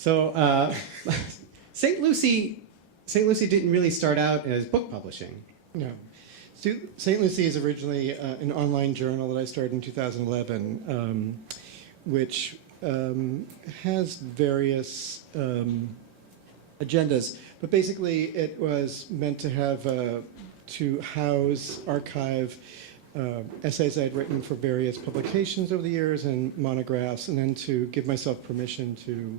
So St. Lucie didn't really start out as book publishing. No. St. Lucie is originally an online journal that I started in 2011, which has various agendas. But basically, it was meant to have to house, archive essays I'd written for various publications over the years and monographs, and then to give myself permission to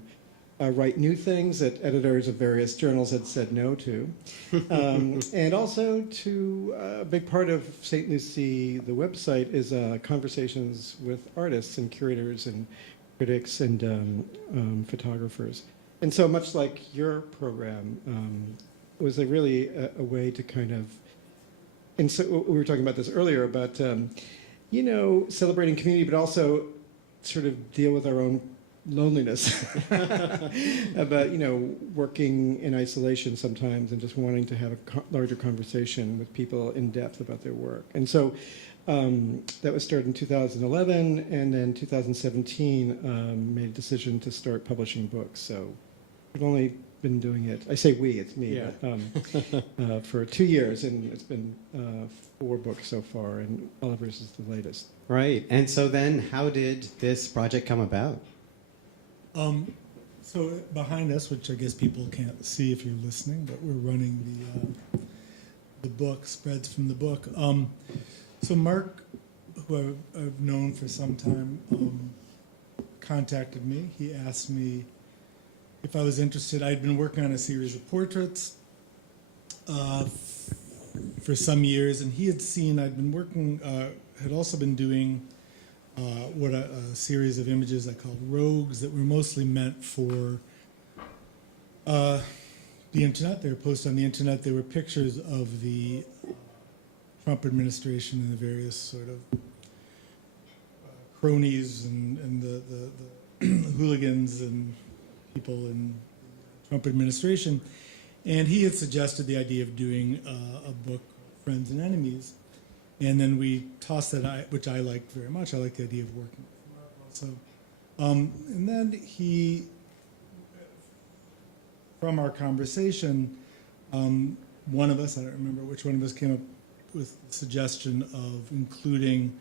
write new things that editors of various journals had said no to. And also to a big part of St. Lucie, the website, is conversations with artists and curators and critics and photographers. And so much like your program, it was really a way to kind of, and so we were talking about this earlier about, celebrating community, but also sort of deal with our own loneliness about, working in isolation sometimes and just wanting to have a larger conversation with people in depth about their work. And so that was started in 2011, and then 2017 made a decision to start publishing books. So we've only been doing it, I say we, it's me, yeah. but, for 2 years, and it's been 4 books so far, and Oliver's is the latest. Right. And so then how did this project come about? So behind us, which I guess people can't see if you're listening, but we're running the book, spreads from the book. So Mark, who I've known for some time, contacted me. He asked me if I was interested. I'd been working on a series of portraits for some years, and he had seen I'd been working, had also been doing what a series of images I called rogues that were mostly meant for the internet. They were posted on the internet. They were pictures of the Trump administration and the various sort of cronies and the hooligans and people in the Trump administration. And he had suggested the idea of doing a book, Friends and Enemies. And then we tossed that, which I liked very much. I like the idea of working with Mark also. And then he, from our conversation, one of us, I don't remember which one of us, came up with the suggestion of including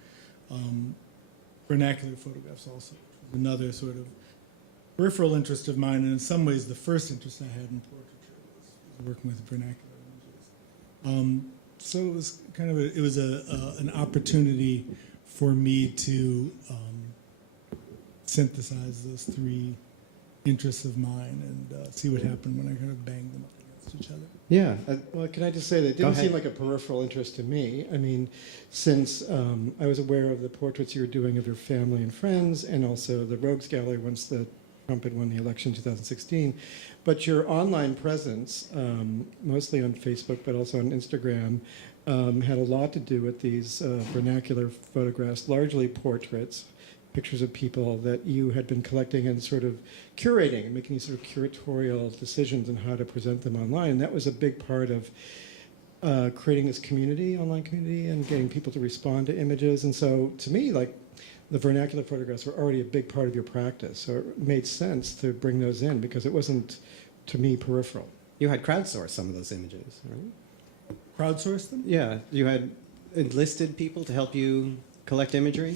vernacular photographs also, which was another sort of peripheral interest of mine, and in some ways the first interest I had in portraiture was working with vernacular images. So it was kind of an opportunity for me to synthesize those 3 interests of mine and see what happened when I kind of banged them up against each other. Yeah. Well, can I just say that it didn't seem like a peripheral interest to me. I mean, since I was aware of the portraits you were doing of your family and friends, and also the Rogues Gallery once the Trump had won the election in 2016. But your online presence, mostly on Facebook, but also on Instagram, had a lot to do with these vernacular photographs, largely portraits, pictures of people that you had been collecting and sort of curating and making these sort of curatorial decisions on how to present them online. And that was a big part of creating this community, online community, and getting people to respond to images. And so to me, like, the vernacular photographs were already a big part of your practice. So it made sense to bring those in because it wasn't, to me, peripheral. You had crowdsourced some of those images, right? Crowdsourced them? Yeah. You had enlisted people to help you collect imagery?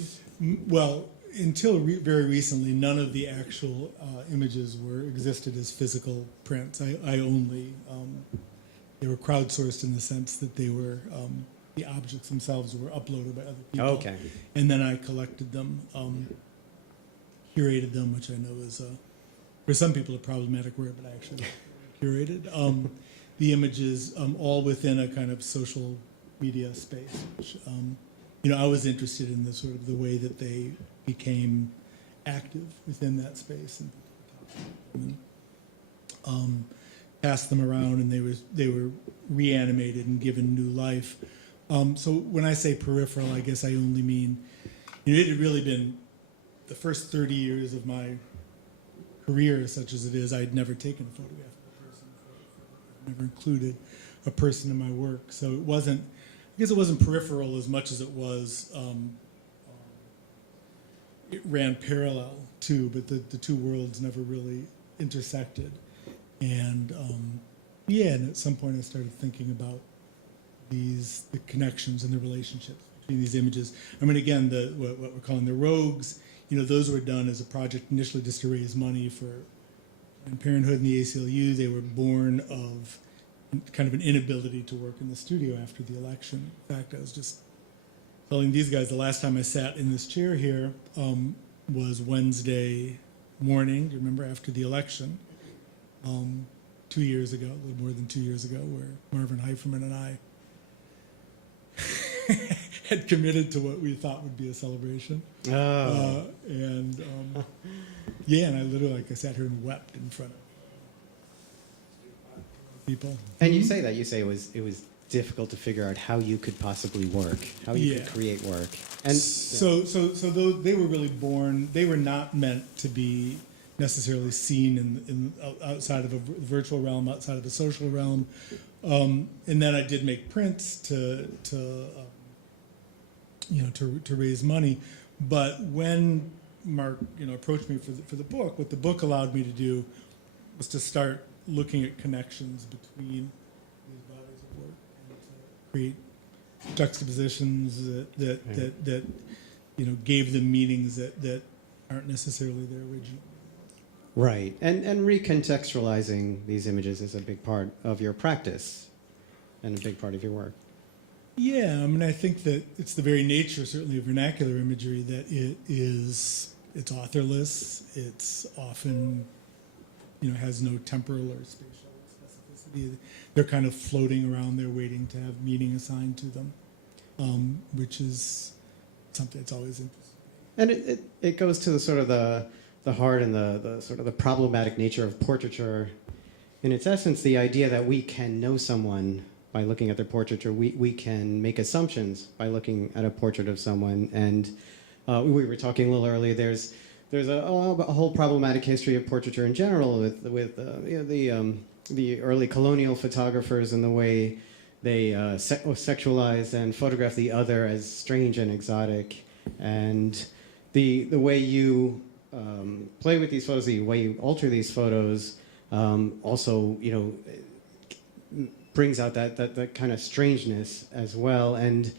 Well, until very recently, none of the actual images existed as physical prints. I only, they were crowdsourced in the sense that they were, the objects themselves were uploaded by other people. Okay. And then I collected them, curated them, which I know is, for some people, a problematic word, but I actually curated the images all within a kind of social media space, which, I was interested in the sort of the way that they became active within that space and passed them around, and they were reanimated and given new life. So when I say peripheral, I guess I only mean, it had really been the first 30 years of my career, such as it is. I had never taken a photograph of a person before. I've never included a person in my work. So it wasn't peripheral as much as it was, it ran parallel too, but the two worlds never really intersected. And and at some point I started thinking about the connections and the relationships between these images. I mean, again, what we're calling the rogues, those were done as a project initially just to raise money for Planned Parenthood and the ACLU. They were born of kind of an inability to work in the studio after the election. In fact, I was just telling these guys the last time I sat in this chair here was Wednesday morning, do you remember, after the election, 2 years ago, a little more than 2 years ago, where Marvin Heiferman and I had committed to what we thought would be a celebration. Oh. And I literally, I sat here and wept in front of people. And you say that. You say it was difficult to figure out how you could possibly work, how you could create work. And so those, they were really born. They were not meant to be necessarily seen in outside of a virtual realm, outside of a social realm. And then I did make prints to raise money. But when Mark approached me for the book, what the book allowed me to do was to start looking at connections between these bodies of work and to create juxtapositions that gave them meanings that aren't necessarily their original. right, and recontextualizing these images is a big part of your practice and a big part of your work. Yeah, I mean, I think that it's the very nature, certainly, of vernacular imagery that it's authorless. It's often, has no temporal or spatial specificity. They're kind of floating around there, waiting to have meaning assigned to them, which is something that's always interesting. And it goes to the sort of the heart and the sort of the problematic nature of portraiture. In its essence, the idea that we can know someone by looking at their portraiture, we can make assumptions by looking at a portrait of someone. And we were talking a little earlier. There's a whole problematic history of portraiture in general with the early colonial photographers and the way they sexualized and photographed the other as strange and exotic, and the way you play with these photos, the way you alter these photos, also brings out that kind of strangeness as well. And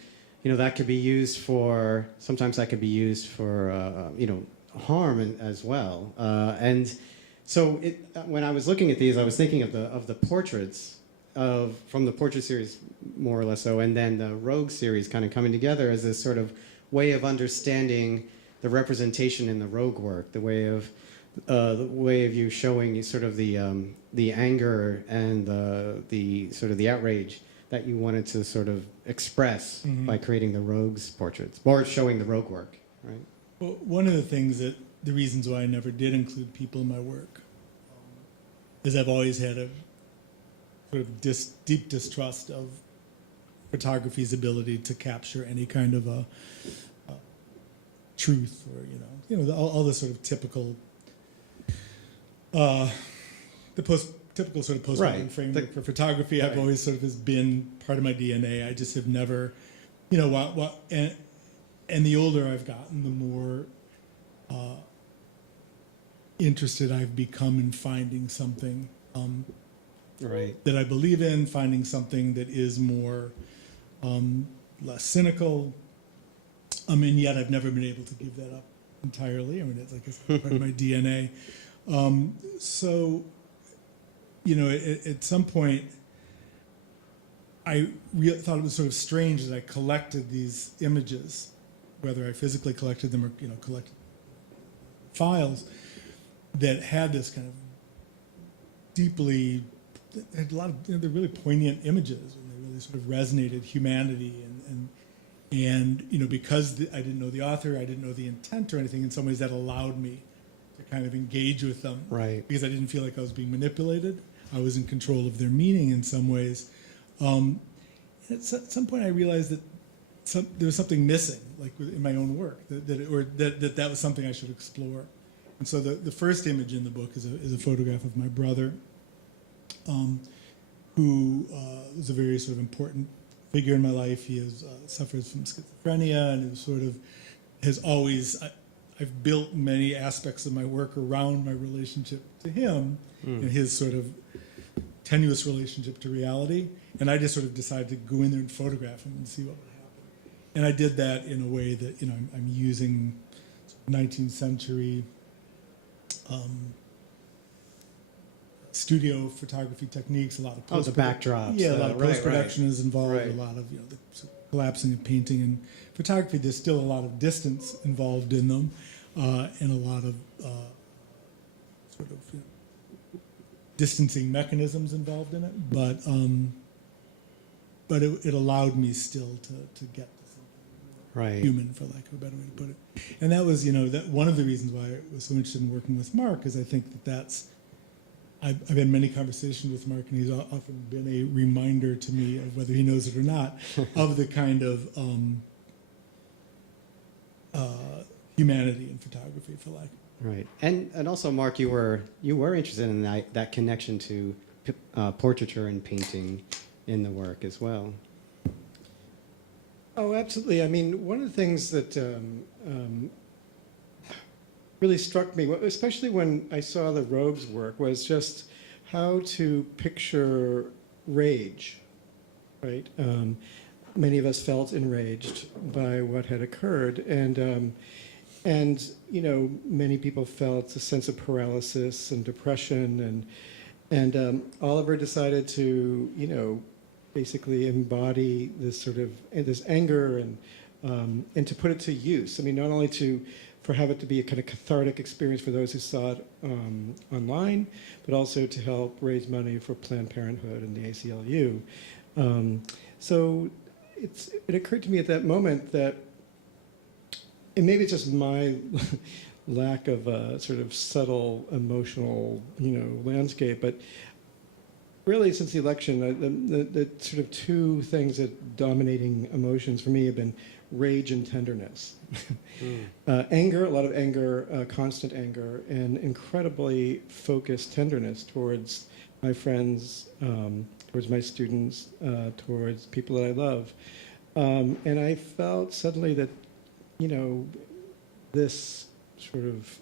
that could be used for, sometimes that could be used for harm as well. And so when I was looking at these, I was thinking of the portraits from the portrait series, more or less so, and then the Rogue series kind of coming together as this sort of way of understanding the representation in the Rogue work, the way of you showing sort of the anger and the sort of the outrage that you wanted to sort of express by creating the Rogue's portraits, or showing the Rogue work, right? Well, one of the reasons why I never did include people in my work is I've always had a sort of deep distrust of photography's ability to capture any kind of a truth, or all the sort of typical typical sort of post-modern framework for photography. I've always sort of has been part of my DNA. I just have never, and the older I've gotten, the more interested I've become in finding something that I believe in, finding something that is more less cynical. And yet I've never been able to give that up entirely. I mean, it's like it's part of my DNA. So, at some point, I thought it was sort of strange that I collected these images, whether I physically collected them or collected files that had this kind of deeply, had a lot of they're really poignant images, and they really sort of resonated humanity and because I didn't know the author, I didn't know the intent or anything. In some ways, that allowed me to kind of engage with them, right? Because I didn't feel like I was being manipulated. I was in control of their meaning in some ways. And at some point, I realized that there was something missing, like in my own work, that was something I should explore. And so the first image in the book is a photograph of my brother, who was a very sort of important figure in my life. He suffers from schizophrenia, and is sort of has always I've built many aspects of my work around my relationship to him and his sort of tenuous relationship to reality. And I just sort of decided to go in there and photograph him and see what would happen. And I did that in a way that, you know, I'm using 19th century studio photography techniques, a lot of the backdrops. Yeah, a lot of post-production is involved, Right. a lot of, you know, the collapsing of painting and photography. There's still a lot of distance involved in them, and a lot of sort of, you know, distancing mechanisms involved in it. But it allowed me still to get to something human, for lack of a better way to put it. And that was, you know, that one of the reasons why I was so interested in working with Mark is I think that's. I've had many conversations with Mark, and he's often been a reminder to me of whether he knows it or not, of the kind of humanity in photography, for lack. Right, and also, Mark, you were interested in that connection to portraiture and painting in the work as well. Oh, absolutely. I mean, one of the things that really struck me, especially when I saw the Rogues' work, was just how to picture rage, right? Many of us felt enraged by what had occurred, and you know, many people felt a sense of paralysis and depression, and Oliver decided to, you know, basically embody this sort of this anger and to put it to use. I mean, not only for have it to be a kind of cathartic experience for those who saw it online, but also to help raise money for Planned Parenthood and the ACLU. So it occurred to me at that moment that, and maybe it's just my lack of a sort of subtle emotional, you know, landscape, but really since the election, the sort of two things that dominating emotions for me have been rage and tenderness. Anger, a lot of anger, constant anger, and incredibly focused tenderness towards my friends, towards my students, towards people that I love. And I felt suddenly that, you know, this sort of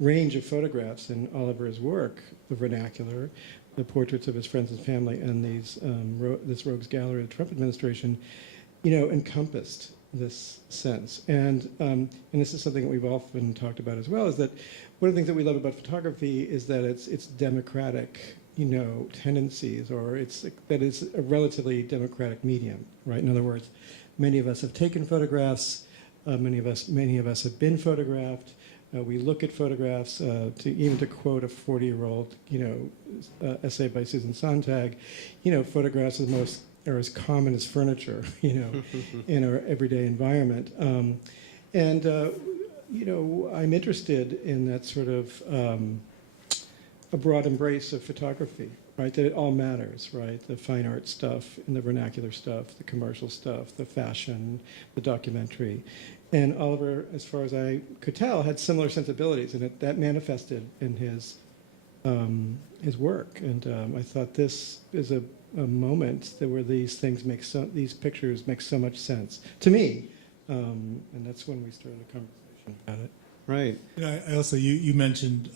range of photographs in Oliver's work, the vernacular, the portraits of his friends and family, and this Rogues Gallery of the Trump administration, you know, encompassed this sense. And this is something that we've often talked about as well, is that one of the things that we love about photography is that it's democratic, you know, tendencies, or that it's a relatively democratic medium, right? In other words, many of us have taken photographs, many of us have been photographed. We look at photographs, to quote a 40-year-old, you know, essay by Susan Sontag, you know, photographs are as common as furniture, you know, in our everyday environment. You know, I'm interested in that sort of a broad embrace of photography, right? That it all matters, right? The fine art stuff and the vernacular stuff, the commercial stuff, the fashion, the documentary. And Oliver, as far as I could tell, had similar sensibilities, and that manifested in his work. And I thought this is a moment where these pictures make so much sense to me, and that's when we started a conversation about it. Right. You know, I also you mentioned.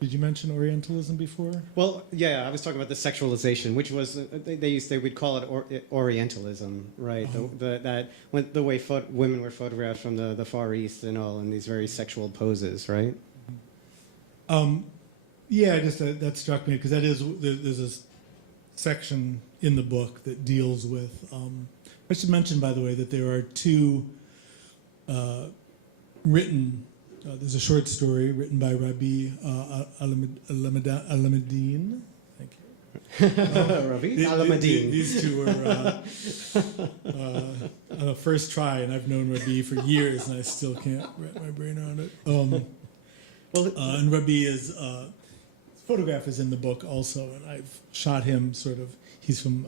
Did you mention Orientalism before? Well, yeah, I was talking about the sexualization, which was they would call it Orientalism, right? The way women were photographed from the Far East and all in these very sexual poses, right? Yeah, just that struck me because there's a section in the book that deals with. I should mention, by the way, that there are two written. There's a short story written by Rabi Alameddin. Thank you. Rabi Alameddin. These two were on a first try, and I've known Rabi for years, and I still can't wrap my brain around it. And Rabi is photograph is in the book also, and I've shot him sort of. He's from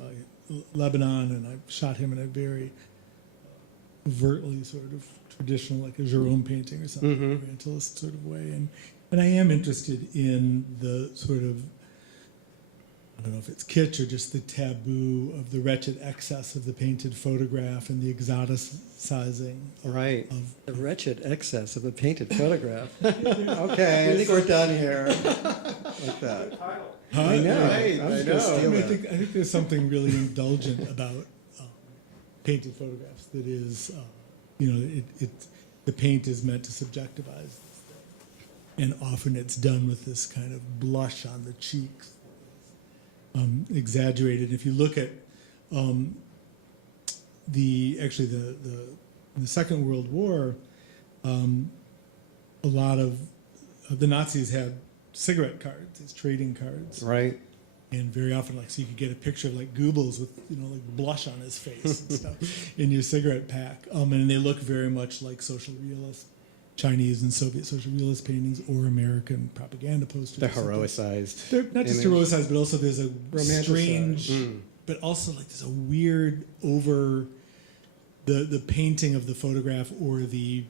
Lebanon, and I've shot him in a very overtly sort of traditional, like a Jerome painting or something, Orientalist sort of way. And I am interested in the sort of I don't know if it's kitsch or just the taboo of the wretched excess of the painted photograph and the exoticizing Right. of The wretched excess of a painted photograph. Okay, I think we're done here. Like that. Huh? I know. Right, I'm I just gonna know. steal I that. think there's something really indulgent about painted photographs. That is, the paint is meant to subjectivize this thing, and often it's done with this kind of blush on the cheeks, exaggerated. If you look at in the Second World War, a lot of the Nazis had cigarette cards, these trading cards. Right. And very often, so you could get a picture of Goebbels with, blush on his face and stuff in your cigarette pack. And they look very much like social realist, Chinese and Soviet social realist paintings or American propaganda posters. They're or something. heroicized. They're not just image. heroicized, but also there's a Romanticized. strange, but also there's a weird over the painting of the photograph or the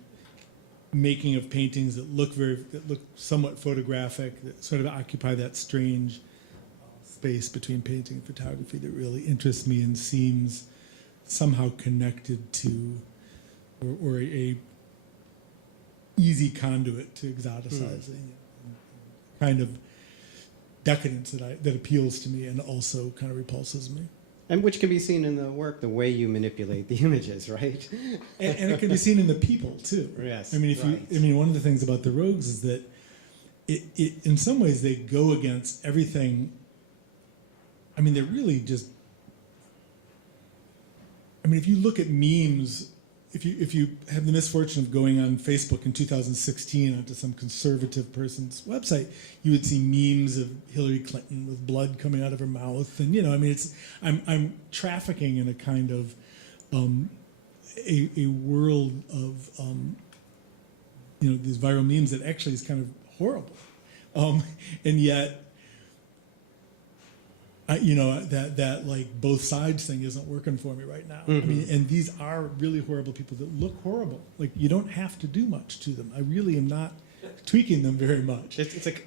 making of paintings that look somewhat photographic, that sort of occupy that strange space between painting and photography that really interests me and seems somehow connected to or a easy conduit to exoticizing kind of decadence that appeals to me and also kind of repulses me. And which can be seen in the work, the way you manipulate the images, right? And it can be seen in the people too. Yes, I mean, one of the things about the Rogues is that it in some ways they go against everything. I mean, they're really just. I mean, if you look at memes, if you have the misfortune of going on Facebook in 2016 onto some conservative person's website, you would see memes of Hillary Clinton with blood coming out of her mouth, and I mean, I'm trafficking in a kind of a world of these viral memes that actually is kind of horrible, and yet. That both sides thing isn't working for me right now. I mean, and these are really horrible people that look horrible. You don't have to do much to them. I really am not tweaking them very much. It's like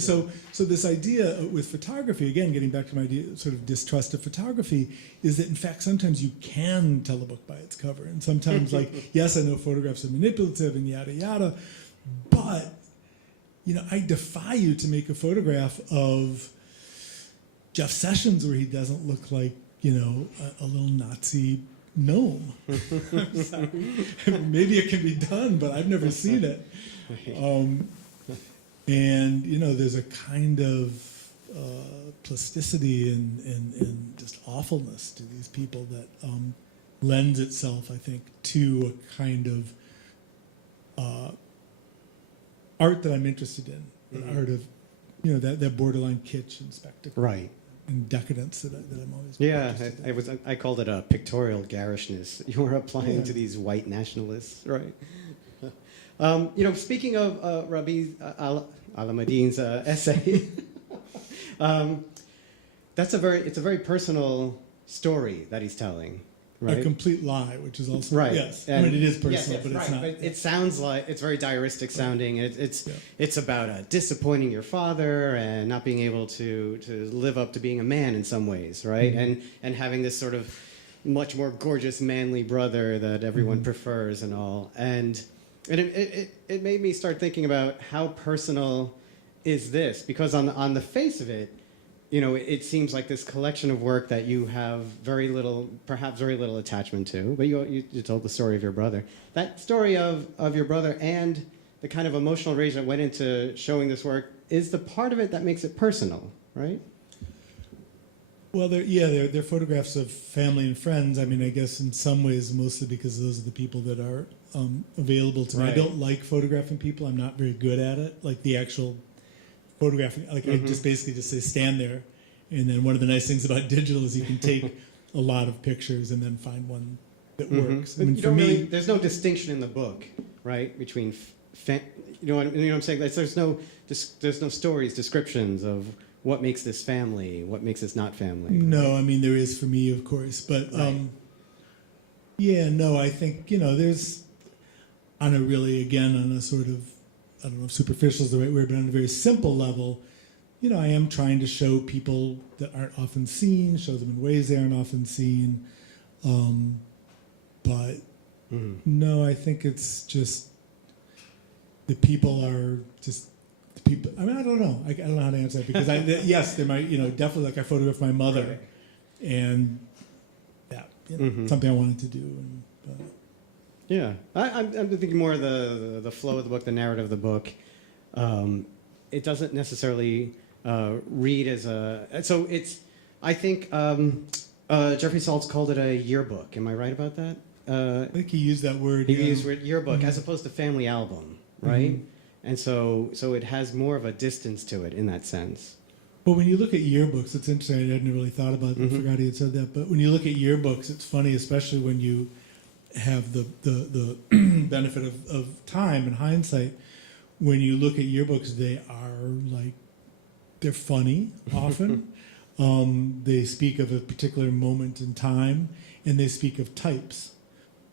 So this idea with photography, again, getting back to my idea, sort of distrust of photography, is that in fact sometimes you can tell a book by its cover, and sometimes yes, I know photographs are manipulative and yada yada, but I defy you to make a photograph of Jeff Sessions where he doesn't look like, a little Nazi gnome. I'm sorry. Maybe it can be done, but I've never seen it. And, there's a kind of plasticity and just awfulness to these people that lends itself, I think, to a kind of art that I'm interested in, an art of, that borderline kitsch and spectacle. right. And decadence that I'm always Yeah, interested in. I called it a pictorial garishness you were applying to these white nationalists, right? Speaking of Rabi Alameddin's essay, it's a very personal story that he's telling, right? A complete lie, which is also Right. yes. And I mean, it is personal, yes, but it's right. not. But it sounds like it's very diaristic sounding, and it's about disappointing your father and not being able to live up to being a man in some ways, right? And having this sort of much more gorgeous, manly brother that everyone prefers and all. And it made me start thinking about how personal is this, because on the face of it, it seems like this collection of work that you have perhaps very little attachment to, but you told the story of your brother. That story of your brother and the kind of emotional rage that went into showing this work is the part of it that makes it personal, right? Well, they're photographs of family and friends. I mean, I guess in some ways, mostly because those are the people that are available to me. Right. I don't like photographing people. I'm not very good at it. Like the actual photographing, I just basically just say stand there, and then one of the nice things about digital is you can take a lot of pictures and then find one that works. I mean, But for me, there's no distinction in the book, right, between you know what I'm saying? There's no stories, descriptions of what makes this family, what makes this not family. no, I mean there is for me, of course, but Right. I think there's on a sort of, I don't know if superficial is the right word, but on a very simple level, I am trying to show people that aren't often seen, show them in ways they aren't often seen. But no, I think it's just the people are just the people. I mean, I don't know. I don't know how to answer that because yes, they might, definitely like I photographed my mother, and that something I wanted to do. But. Yeah, I'm thinking more of the flow of the book, the narrative of the book. It doesn't necessarily read as a. So it's. I think Jeffrey Saltz called it a yearbook. Am I right about that? I think he used that word. He used word yearbook as opposed to family album, right? And so it has more of a distance to it in that sense. Well, when you look at yearbooks, it's interesting. I hadn't really thought about it. I forgot he had said that. But when you look at yearbooks, it's funny, especially when you have the benefit of time and hindsight. When you look at yearbooks, they are they're funny often. They speak of a particular moment in time, and they speak of types.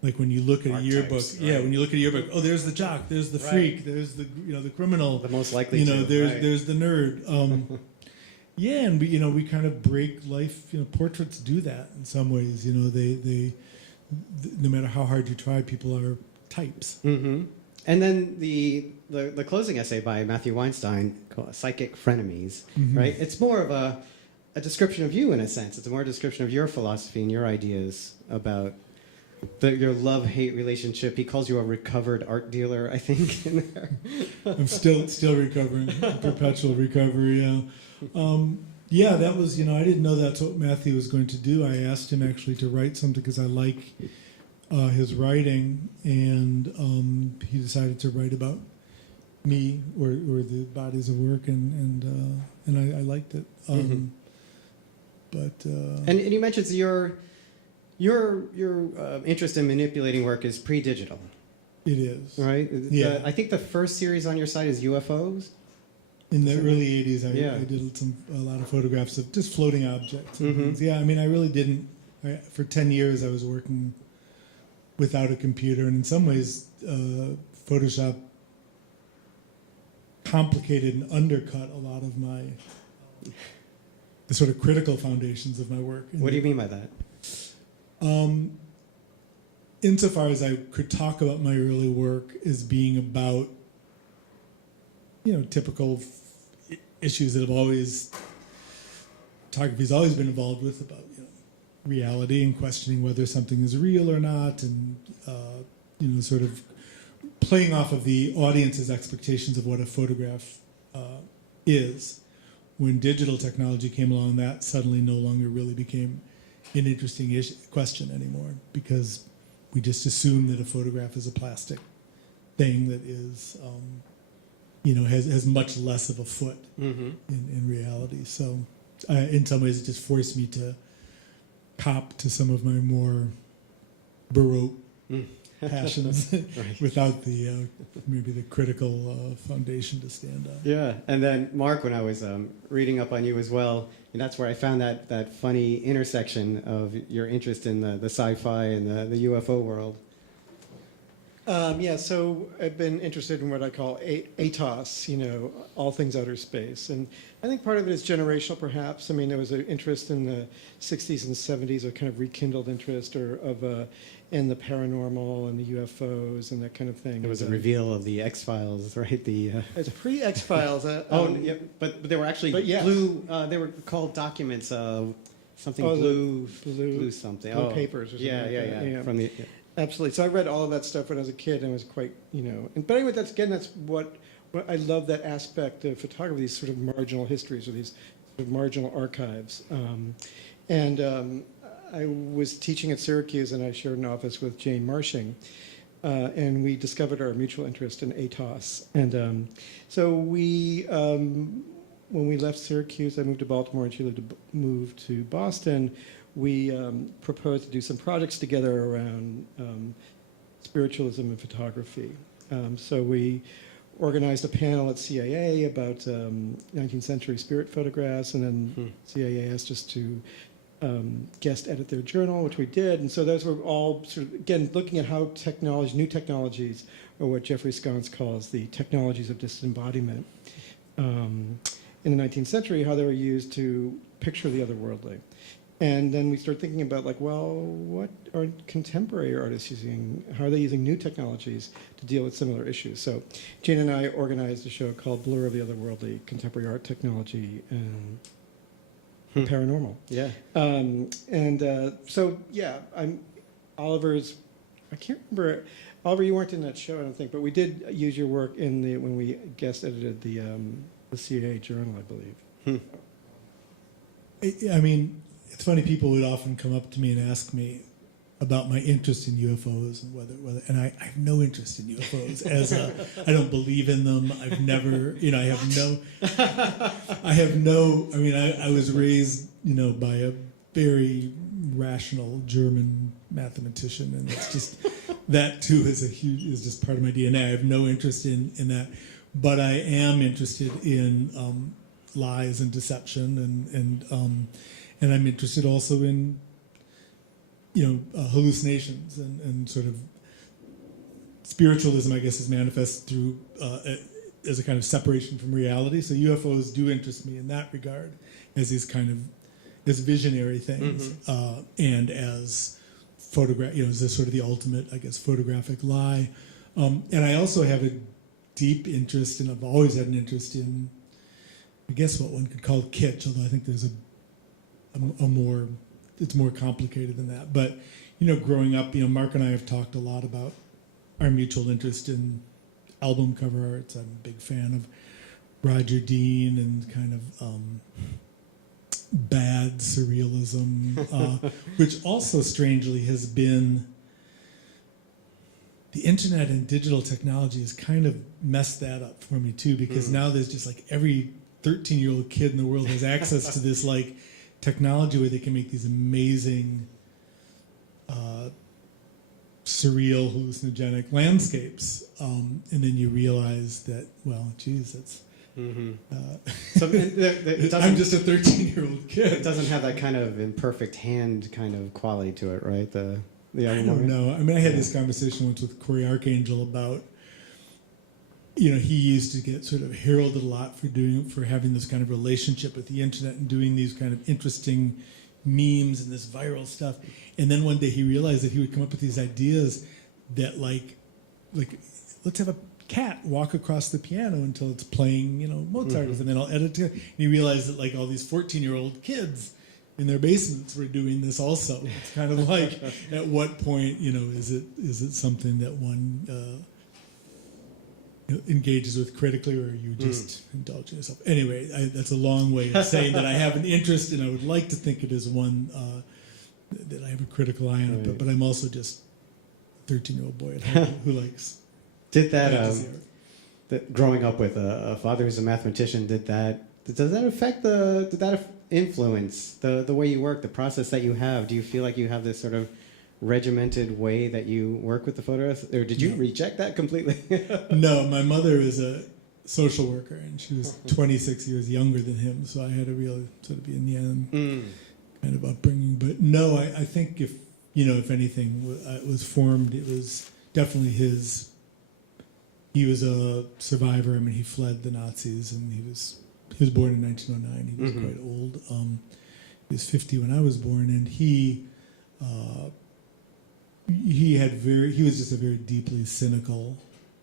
Like when you look at a yearbook, when you look at a yearbook, oh, there's the jock, there's the freak, there's the the criminal, the most likely, there's the nerd. And we kind of break life. Portraits do that in some ways. They no matter how hard you try, people are types. And then the closing essay by Matthew Weinstein called Psychic Frenemies, right? It's more of a description of you in a sense. It's a more description of your philosophy and your ideas about your love-hate relationship. He calls you a recovered art dealer, I think, in there. I'm still recovering, perpetual recovery. That was, I didn't know that's what Matthew was going to do. I asked him actually to write something because I like his writing, and he decided to write about me or the bodies of work, and I liked it. But and you mentioned your interest in manipulating work is pre-digital. It is, right? Yeah. I think the first series on your site is UFOs. In the early 80s, I did a lot of photographs of just floating objects. And things. Yeah, I mean, I really didn't. For 10 years, I was working without a computer, and in some ways, Photoshop complicated and undercut a lot of the sort of critical foundations of my work. What do you mean by that? Insofar as I could talk about my early work as being about, typical issues that photography's always been involved with, about reality and questioning whether something is real or not, and sort of playing off of the audience's expectations of what a photograph is. When digital technology came along, that suddenly no longer really became an interesting question anymore, because we just assume that a photograph is a plastic thing that is, has much less of a foot in reality. So in some ways, it just forced me to cop to some of my more Baroque passions without the maybe the critical foundation to stand on. Yeah, and then Mark, when I was reading up on you as well, and that's where I found that funny intersection of your interest in the sci-fi and the UFO world. So I've been interested in what I call ATOS, all things outer space. And I think part of it is generational, perhaps. I mean, there was an interest in the 60s and 70s, a kind of rekindled interest in the paranormal and the UFOs and that kind of thing. There was a reveal of the X-Files, right? It's pre-X-Files. But they were actually blue. They were called documents of something blue something. Blue papers or something. Yeah. From the. Absolutely. So I read all of that stuff when I was a kid, and I was quite, But anyway, that's what I love, that aspect of photography, these sort of marginal histories or these sort of marginal archives. I was teaching at Syracuse, and I shared an office with Jane Marshing, and we discovered our mutual interest in ATOS. And so when we left Syracuse, I moved to Baltimore, and she moved to Boston. We proposed to do some projects together around spiritualism and photography. So we organized a panel at CIA about 19th century spirit photographs, and then CIA asked us to guest edit their journal, which we did. And so those were all sort of, again, looking at how new technologies, or what Jeffrey Sconce calls the technologies of disembodiment. in the 19th century, how they were used to picture the otherworldly. And then we start thinking about, like, well, what are contemporary artists using? How are they using new technologies to deal with similar issues? So Jane and I organized a show called Blur of the Otherworldly, Contemporary Art Technology and Paranormal. Yeah. So, yeah, Oliver's, I can't remember, Oliver, you weren't in that show, I don't think, but we did use your work when we guest edited the CA Journal, I believe. I mean, it's funny. People would often come up to me and ask me about my interest in UFOs and whether, and I have no interest in UFOs. I don't believe in them. I've never, I have no. I mean, I was raised, by a very rational German mathematician, and it's just that too is just part of my DNA. I have no interest in that, but I am interested in lies and deception, and I'm interested also in hallucinations and sort of spiritualism, I guess, is manifest through as a kind of separation from reality. So UFOs do interest me in that regard, as these kind of as visionary things, and as photograph, as this sort of the ultimate, I guess, photographic lie. And I also have a deep interest, and I've always had an interest in, I guess, what one could call kitsch, although I think there's it's more complicated than that. But, growing up, Mark and I have talked a lot about our mutual interest in album cover arts. I'm a big fan of Roger Dean and kind of bad surrealism, which also strangely has been, the internet and digital technology has kind of messed that up for me too, because now there's just like every 13-year-old kid in the world has access to this like technology where they can make these amazing surreal hallucinogenic landscapes, and then you realize that, well, geez, that's So it I'm just a 13-year-old kid. It doesn't have that kind of imperfect hand kind of quality to it, right? The I don't know. I mean, I had this conversation once with Corey Archangel about, he used to get sort of heralded a lot for having this kind of relationship with the internet and doing these kind of interesting memes and this viral stuff. And then one day he realized that he would come up with these ideas that like let's have a cat walk across the piano until it's playing, Mozart, and then I'll edit it. And he realized that like all these 14-year-old kids in their basements were doing this also. It's kind of like, at what point, is it something that one engages with critically, or are you just indulging yourself? Anyway, that's a long way of saying that I have an interest, and I would like to think it is one that I have a critical eye on it, but I'm also just a 13-year-old boy at home who likes. Did that growing up with a father who's a mathematician, does that affect did that influence the way you work, the process that you have? Do you feel like you have this sort of regimented way that you work with the photos, or did you reject that completely? No, my mother is a social worker, and she was 26 years younger than him, so I had a real sort of yin yang kind of upbringing. But no, I think if anything was formed, it was definitely his. He was a survivor. I mean, he fled the Nazis, and he was born in 1909. He was quite old. He was 50 when I was born, and he was just a very deeply cynical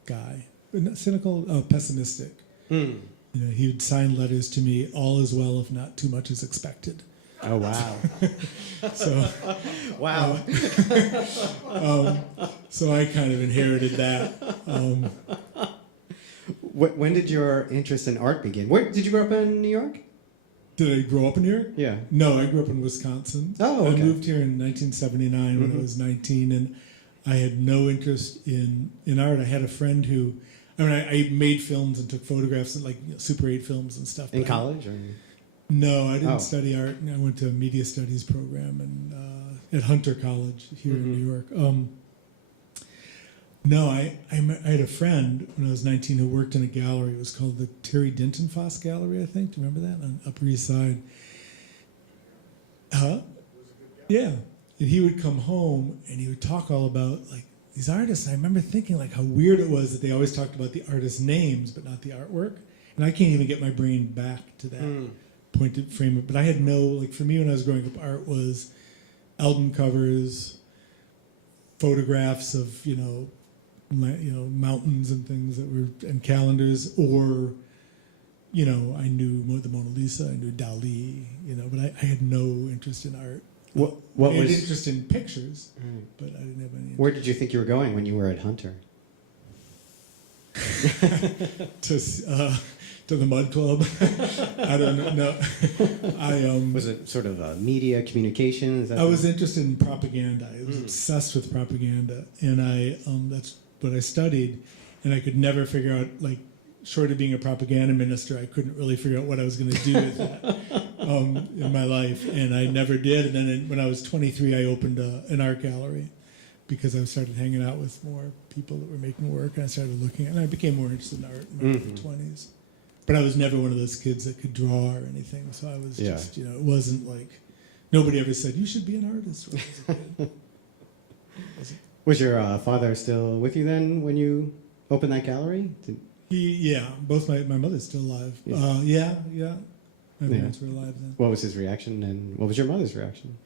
guy. Not cynical, pessimistic. He would sign letters to me, "All is well, if not too much is expected." Oh wow! So, wow. So I kind of inherited that. When did your interest in art begin? Where did you grow up in New York? Did I grow up in New York? Yeah. No, I grew up in Wisconsin. Oh, okay. I moved here in 1979 when I was 19, and I had no interest in art. I had a friend who, I made films and took photographs, like Super 8 films and stuff. In college? Or? No, I didn't study art. I went to a media studies program at Hunter College here in New York. No, I had a friend when I was 19 who worked in a gallery. It was called the Terry Dintenfass Gallery, I think. Do you remember that? On Upper East Side. Huh? Yeah. And he would come home and he would talk all about like these artists. And I remember thinking like how weird it was that they always talked about the artists' names but not the artwork. and I can't even get my brain back to that pointed frame. But I had no, like, for me when I was growing up, art was album covers, photographs of mountains and things that were, and calendars, or I knew the Mona Lisa, I knew Dali, but I had no interest in art. What I had was interest in pictures, but I didn't have any interest. Where did you think you were going when you were at Hunter? To the Mud Club. I don't know. No, Was it sort of media communication? Is that I was interested in propaganda. I was obsessed with propaganda, and that's what I studied. And I could never figure out, like, short of being a propaganda minister, I couldn't really figure out what I was going to do with that in my life, and I never did. And then when I was 23, I opened an art gallery because I started hanging out with more people that were making work, and I started looking, and I became more interested in art in my 20s. But I was never one of those kids that could draw or anything, so I was just, it wasn't like, nobody ever said, you should be an artist when I was a kid. Was your father still with you then when you opened that gallery? Both my mother's still alive. Yeah. My parents were alive then. What was his reaction, and what was your mother's reaction?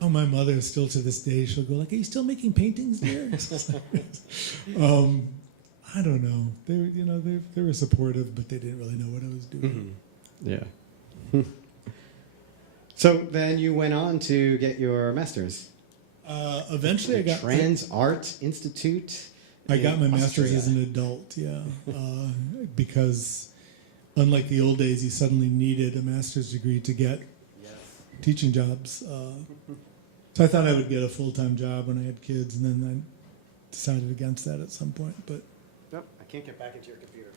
Oh, my mother, still to this day, she'll go like, "Are you still making paintings, dear?" I don't know. They were supportive, but they didn't really know what I was doing. Yeah. So then you went on to get your master's. Eventually, I got Trans Art Institute. I got my master's Austria. as an adult, because unlike the old days, you suddenly needed a master's degree to get teaching jobs. So I thought I would get a full-time job when I had kids, and then I decided against that at some point. But Nope, I can't get back into your computer.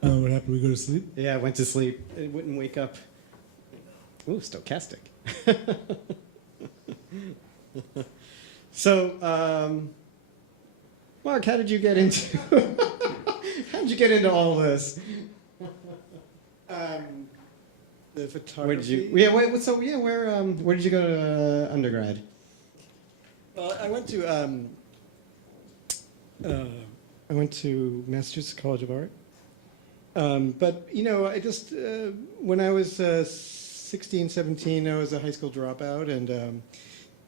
what happened? We go to sleep? Yeah, I went to sleep. It wouldn't wake up. Ooh, stochastic. So, Mark, how did you get into all this? The photography. Where did you? Yeah, where did you go to undergrad? Well, I went to Massachusetts College of Art. But I just when I was 16, 17, I was a high school dropout and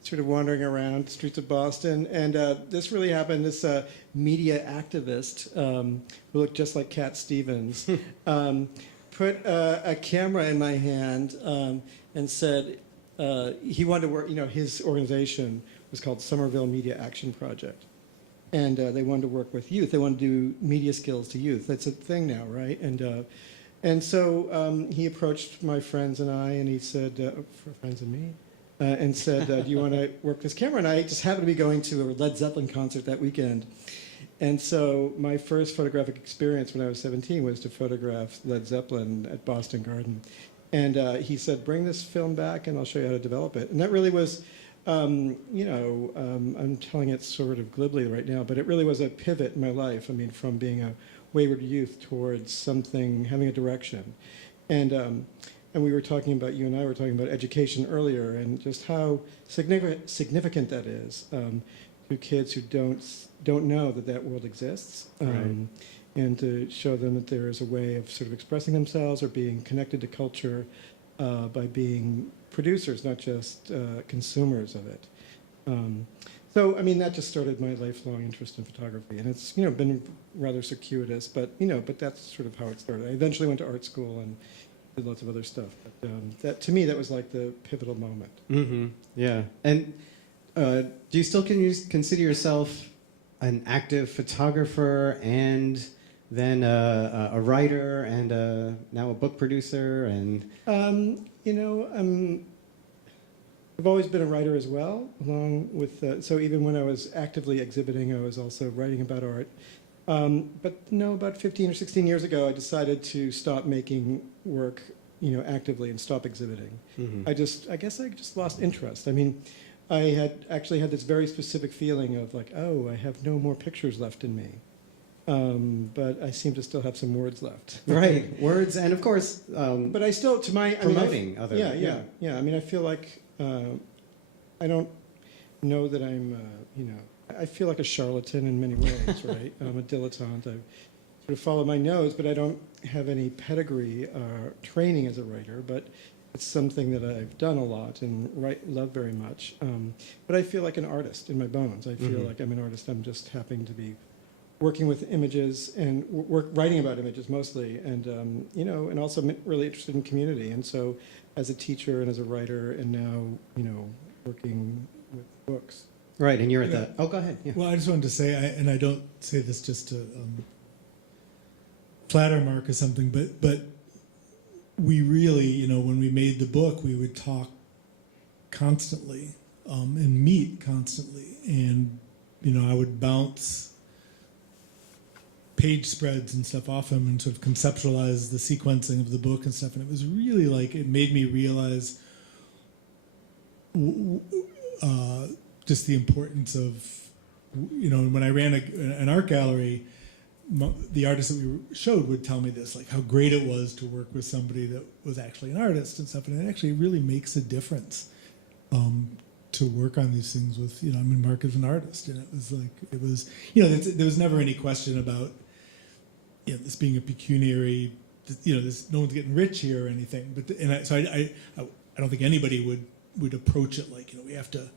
sort of wandering around the streets of Boston. And this really happened. This media activist who looked just like Cat Stevens put a camera in my hand and said he wanted to work. His organization was called Somerville Media Action Project. And they wanted to work with youth. They wanted to do media skills to youth. That's a thing now, right? And so he approached my friends and I, and he said, for friends and me, and said, do you want to work this camera? And I just happened to be going to a Led Zeppelin concert that weekend. And so my first photographic experience when I was 17 was to photograph Led Zeppelin at Boston Garden. And he said, bring this film back and I'll show you how to develop it. And that really was... I'm telling it sort of glibly right now, but it really was a pivot in my life. I mean, from being a wayward youth towards something, having a direction. And we were talking about, you and I were talking about education earlier and just how significant that is to kids who don't know that world exists. Right. And to show them that there is a way of sort of expressing themselves or being connected to culture by being producers, not just consumers of it. So, I mean, that just started my lifelong interest in photography, and it's been rather circuitous, but that's sort of how it started. I eventually went to art school and did lots of other stuff. But that to me, that was like the pivotal moment. Mm-hmm. Yeah. And do you still consider yourself an active photographer and then a writer and now a book producer and? I've always been a writer as well, along with, so even when I was actively exhibiting, I was also writing about art. But no, about 15 or 16 years ago, I decided to stop making work, actively and stop exhibiting. Mm-hmm. I guess I just lost interest. I mean, I had actually had this very specific feeling of like, oh, I have no more pictures left in me. But I seem to still have some words left. Right, words, and of course, but I still, promoting other. Yeah. I mean, I feel like I don't know that I'm, I feel like a charlatan in many ways, right? I'm a dilettante. I've sort of follow my nose, but I don't have any pedigree training as a writer, but it's something that I've done a lot and love very much. But I feel like an artist in my bones. I feel like I'm an artist. I'm just happy to be working with images and writing about images mostly, and and also really interested in community. And so, as a teacher and as a writer, and now working with books. Right, and you're at the. Oh, go ahead. Yeah. Well, I just wanted to say, and I don't say this just to flatter Mark or something, but we really, when we made the book, we would talk constantly and meet constantly, and I would bounce page spreads and stuff off him and sort of conceptualize the sequencing of the book and stuff, and it was really it made me realize just the importance of, when I ran an art gallery, the artists that we showed would tell me this, how great it was to work with somebody that was actually an artist and stuff, and it actually really makes a difference to work on these things with, Mark is an artist, and it was there was never any question about, this being a pecuniary, no one's getting rich here or anything, but, I don't think anybody would approach it we have to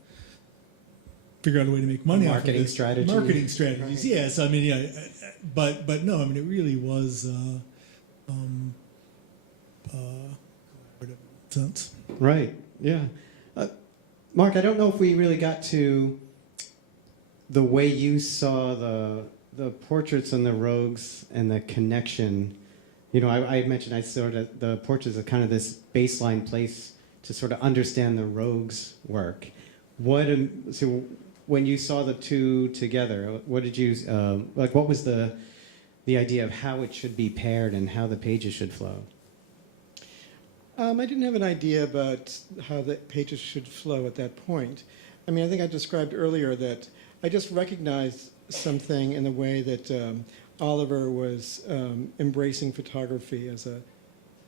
figure out a way to make money off of Marketing this. strategy. Marketing strategies, Right. yes. But no, it really was sense. Right. Yeah. Mark, I don't know if we really got to the way you saw the portraits and the rogues and the connection. I mentioned I sort of the portraits are kind of this baseline place to sort of understand the rogues' work. So when you saw the two together, what did you what was the idea of how it should be paired and how the pages should flow? I didn't have an idea about how the pages should flow at that point. I think I described earlier that I just recognized something in the way that Oliver was embracing photography as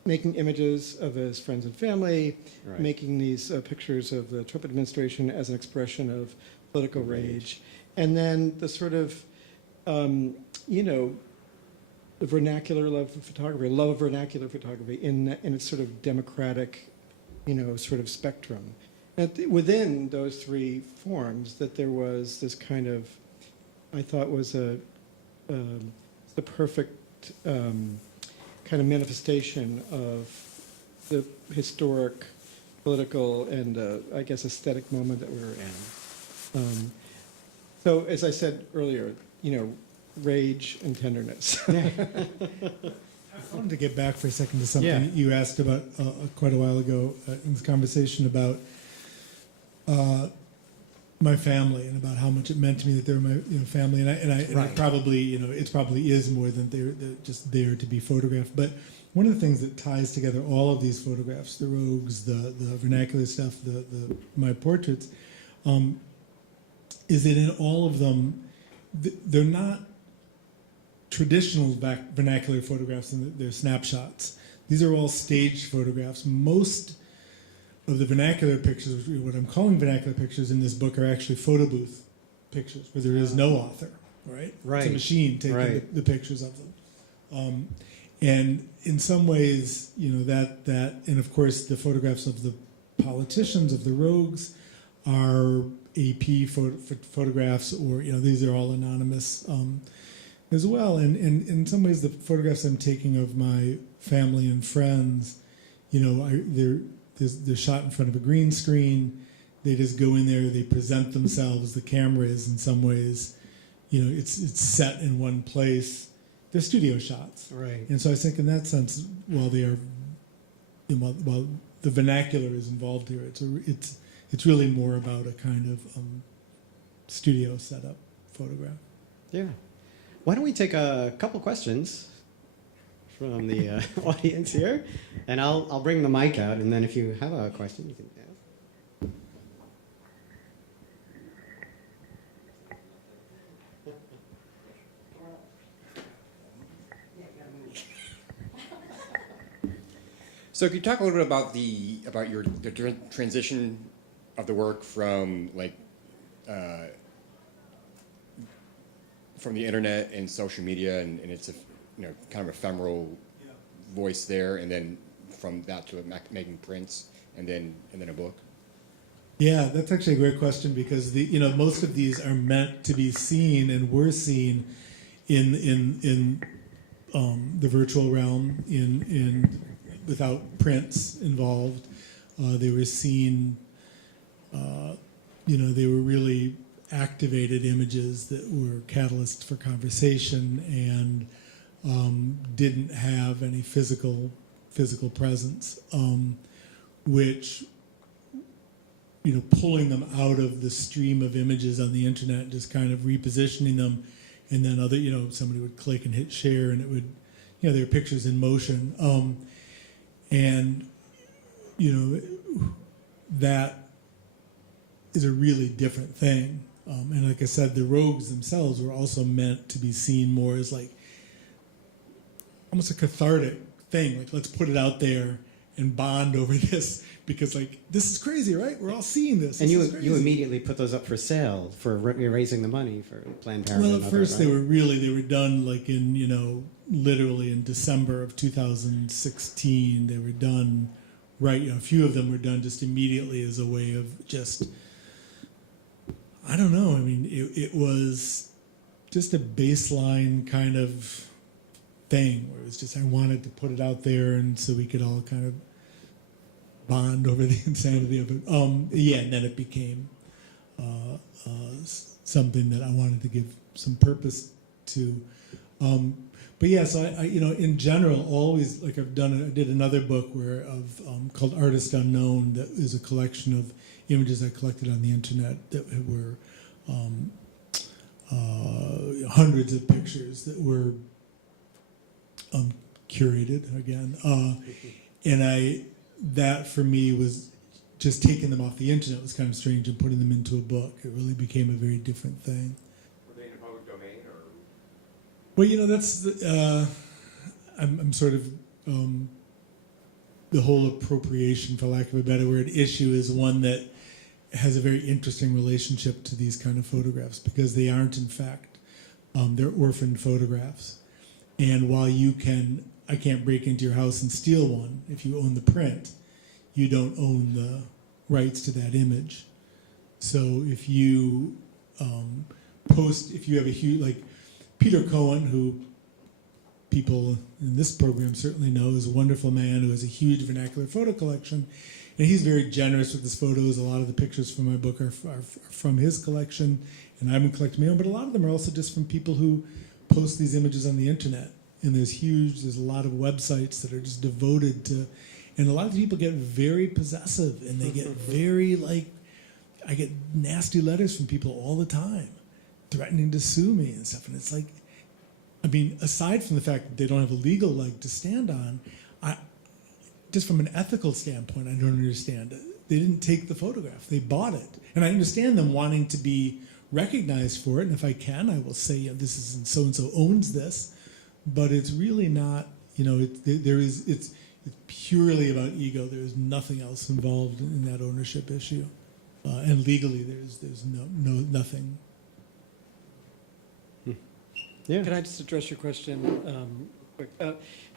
making images of his friends and family, Right. making these pictures of the Trump administration as an expression of political rage. And then the sort of, the vernacular love of photography, love of vernacular photography in its sort of democratic, sort of spectrum. And within those three forms, that there was this kind of, I thought was the perfect kind of manifestation of the historic, political, and I guess aesthetic moment that we were in. So as I said earlier, rage and tenderness. I wanted to get back for a second to something Yeah. you asked about quite a while ago in this conversation about my family and about how much it meant to me that they were my family, and Right. it probably it probably is more than they're just there to be photographed. But one of the things that ties together all of these photographs, the rogues, the vernacular stuff, my portraits, is that in all of them, they're not traditional vernacular photographs, and they're snapshots. These are all staged photographs. Most of the vernacular pictures, what I'm calling vernacular pictures in this book, are actually photo booth pictures where there is no author, right? Right. It's a machine taking Right. the pictures of them. And in some ways, that, and of course the photographs of the politicians, of the rogues, are AP photographs, or these are all anonymous as well. And in some ways, the photographs I'm taking of my family and friends, they're shot in front of a green screen. They just go in there, they present themselves. The camera is in some ways, it's set in one place. They're studio shots. Right. And so I think in that sense, while the vernacular is involved here, it's really more about a kind of studio setup photograph. Yeah. Why don't we take a couple questions from the audience here, and I'll bring the mic out, and then if you have a question, you can ask. So could you talk a little bit about the transition of the work from from the internet and social media and its kind of ephemeral voice there, and then from that to making prints, and then a book? Yeah, that's actually a great question, because most of these are meant to be seen and were seen in the virtual realm in without prints involved. They were seen. They were really activated images that were catalysts for conversation and didn't have any physical presence, which, pulling them out of the stream of images on the internet, just kind of repositioning them, and then somebody would click and hit share, and it would, there are pictures in motion, and that is a really different thing. And like I said, the rogues themselves were also meant to be seen more as like almost a cathartic thing. Like, let's put it out there and bond over this, because like, this is crazy, right? We're all seeing this. And This is you crazy. immediately put those up for sale for raising the money for Planned Parenthood. Well, at first they were done like in, literally in December of 2016. They were done right. A few of them were done just immediately as a way of just, I don't know. I mean, it was just a baseline kind of thing where it was just, I wanted to put it out there, and so we could all kind of bond over the insanity of it. And then it became something that I wanted to give some purpose to. But yeah, so I in general, always, like I did another book called Artist Unknown, that is a collection of images I collected on the internet that were hundreds of pictures that were curated again, and that for me was just taking them off the internet was kind of strange, and putting them into a book. It really became a very different thing. Were they in the public domain, or? Well, that's I'm sort of the whole appropriation, for lack of a better word, issue is one that has a very interesting relationship to these kind of photographs, because they aren't, in fact, they're orphaned photographs. And while I can't break into your house and steal one. If you own the print, you don't own the rights to that image. So if you if you have a huge, like Peter Cohen, who people in this program certainly know, is a wonderful man who has a huge vernacular photo collection, and he's very generous with his photos. A lot of the pictures from my book are from his collection, and I've been collecting my own, but a lot of them are also just from people who post these images on the internet. And there's a lot of websites that are just devoted to, and a lot of people get very possessive, and they get very I get nasty letters from people all the time, threatening to sue me and stuff. And it's like, I mean, aside from the fact that they don't have a legal leg to stand on, just from an ethical standpoint, I don't understand it. They didn't take the photograph, they bought it. And I understand them wanting to be recognized for it, and if I can, I will say, this is so-and-so owns this. But it's really not, it's purely about ego. There's nothing else involved in that ownership issue, and legally, there's nothing. Yeah. Can I just address your question quick?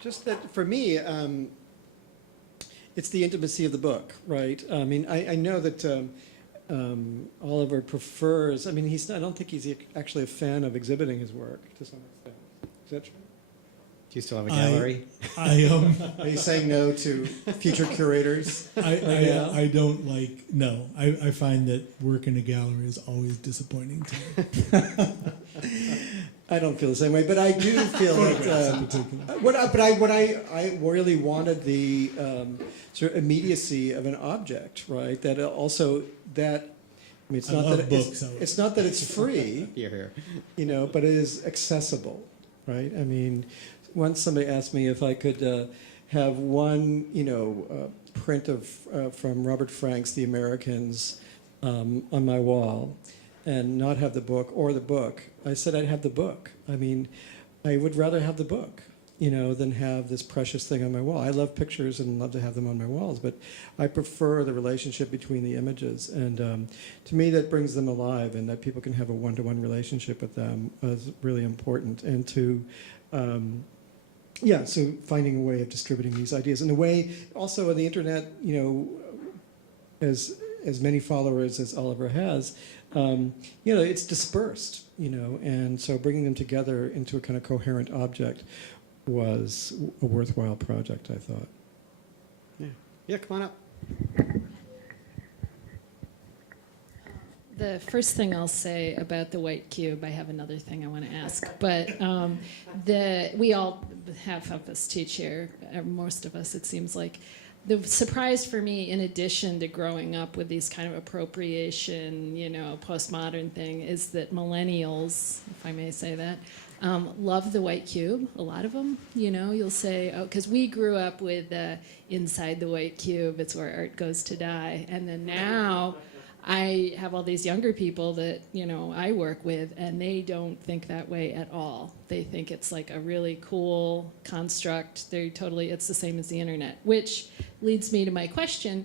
Just that for me, it's the intimacy of the book, right? I mean, I know that Oliver prefers, I mean, I don't think he's actually a fan of exhibiting his work to some extent. Is that true? Do you still have a gallery? Are you saying no to future curators? I don't like, no. I find that work in a gallery is always disappointing to me. I don't feel the same way, but I do feel that what I really wanted the sort of immediacy of an object, right? That also that I mean, it's I not love that books, it's not that it's free, Here. but it is accessible, right? I mean, once somebody asked me if I could have one, print of from Robert Frank's *The Americans* on my wall, and not have the book or the book. I said I'd have the book. I mean, I would rather have the book, than have this precious thing on my wall. I love pictures and love to have them on my walls, but I prefer the relationship between the images. And to me, that brings them alive, and that people can have a one-to-one relationship with them is really important. And to Yeah, so finding a way of distributing these ideas in a way, also on the internet, as many followers as Oliver has, it's dispersed, and so bringing them together into a kind of coherent object was a worthwhile project, I thought. Yeah, come on up. The first thing I'll say about the white cube, I have another thing I want to ask, but we all, half of us teach here, most of us it seems like. The surprise for me, in addition to growing up with these kind of appropriation, postmodern thing, is that millennials, if I may say that, love the white cube, a lot of them. You'll say, oh, because we grew up with inside the white cube, it's where art goes to die. And then now I have all these younger people that, I work with, and they don't think that way at all. They think it's like a really cool construct. It's the same as the internet, which leads me to my question.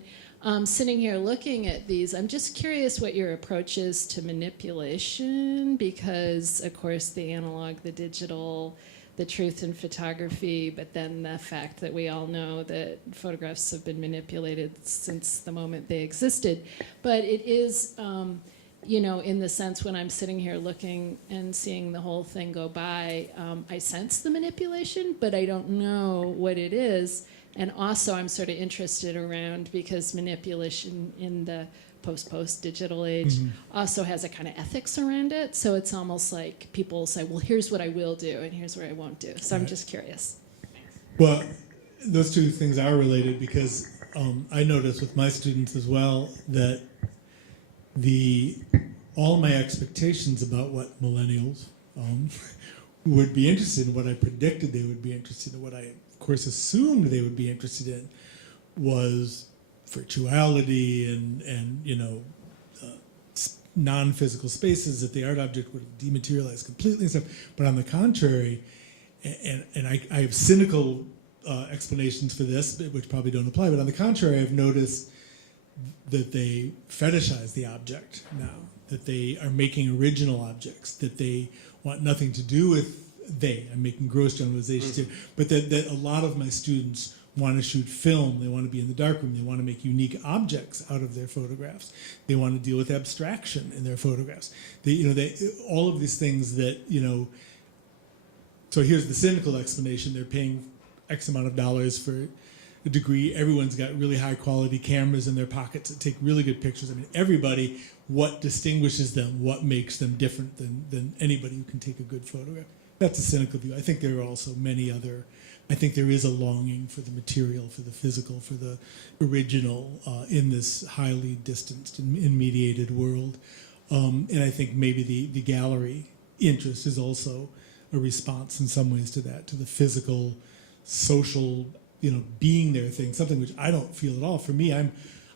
Sitting here looking at these, I'm just curious what your approach is to manipulation, because, of course, the analog, the digital, the truth in photography, but then the fact that we all know that photographs have been manipulated since the moment they existed. But it is, in the sense when I'm sitting here looking and seeing the whole thing go by, I sense the manipulation, but I don't know what it is. And also I'm sort of interested around, because manipulation in the post digital age also has a kind of ethics around it. So it's almost like people say, well, here's what I will do and here's what I won't do. So I'm just curious. Well, those two things are related, because I notice with my students as well that all my expectations about what millennials would be interested in, what I predicted they would be interested in, what I, of course, assumed they would be interested in, was virtuality and non-physical spaces, that the art object would dematerialize completely and stuff. But on the contrary, and I have cynical explanations for this, which probably don't apply, but on the contrary, I've noticed that they fetishize the object now, that they are making original objects, that they want nothing to do with I'm making gross generalizations here, but that a lot of my students want to shoot film, they want to be in the darkroom, they want to make unique objects out of their photographs, they want to deal with abstraction in their photographs. All of these things that, so here's the cynical explanation: they're paying X amount of dollars for a degree, everyone's got really high quality cameras in their pockets that take really good pictures. I mean, everybody, what distinguishes them, what makes them different than anybody who can take a good photograph? That's a cynical view. I think there are also many other, I think there is a longing for the material, for the physical, for the original in this highly distanced and mediated world. And I think maybe the gallery interest is also a response in some ways to that, to the physical, social, being there thing, something which I don't feel at all. For me, I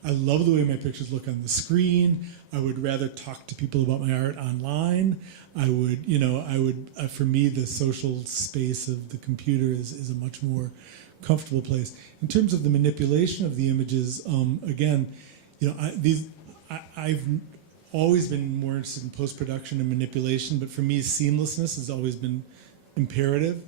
love the way my pictures look on the screen. I would rather talk to people about my art online. For me, the social space of the computer is a much more comfortable place. In terms of the manipulation of the images, again, I've always been more interested in post-production and manipulation, but for me, seamlessness has always been imperative.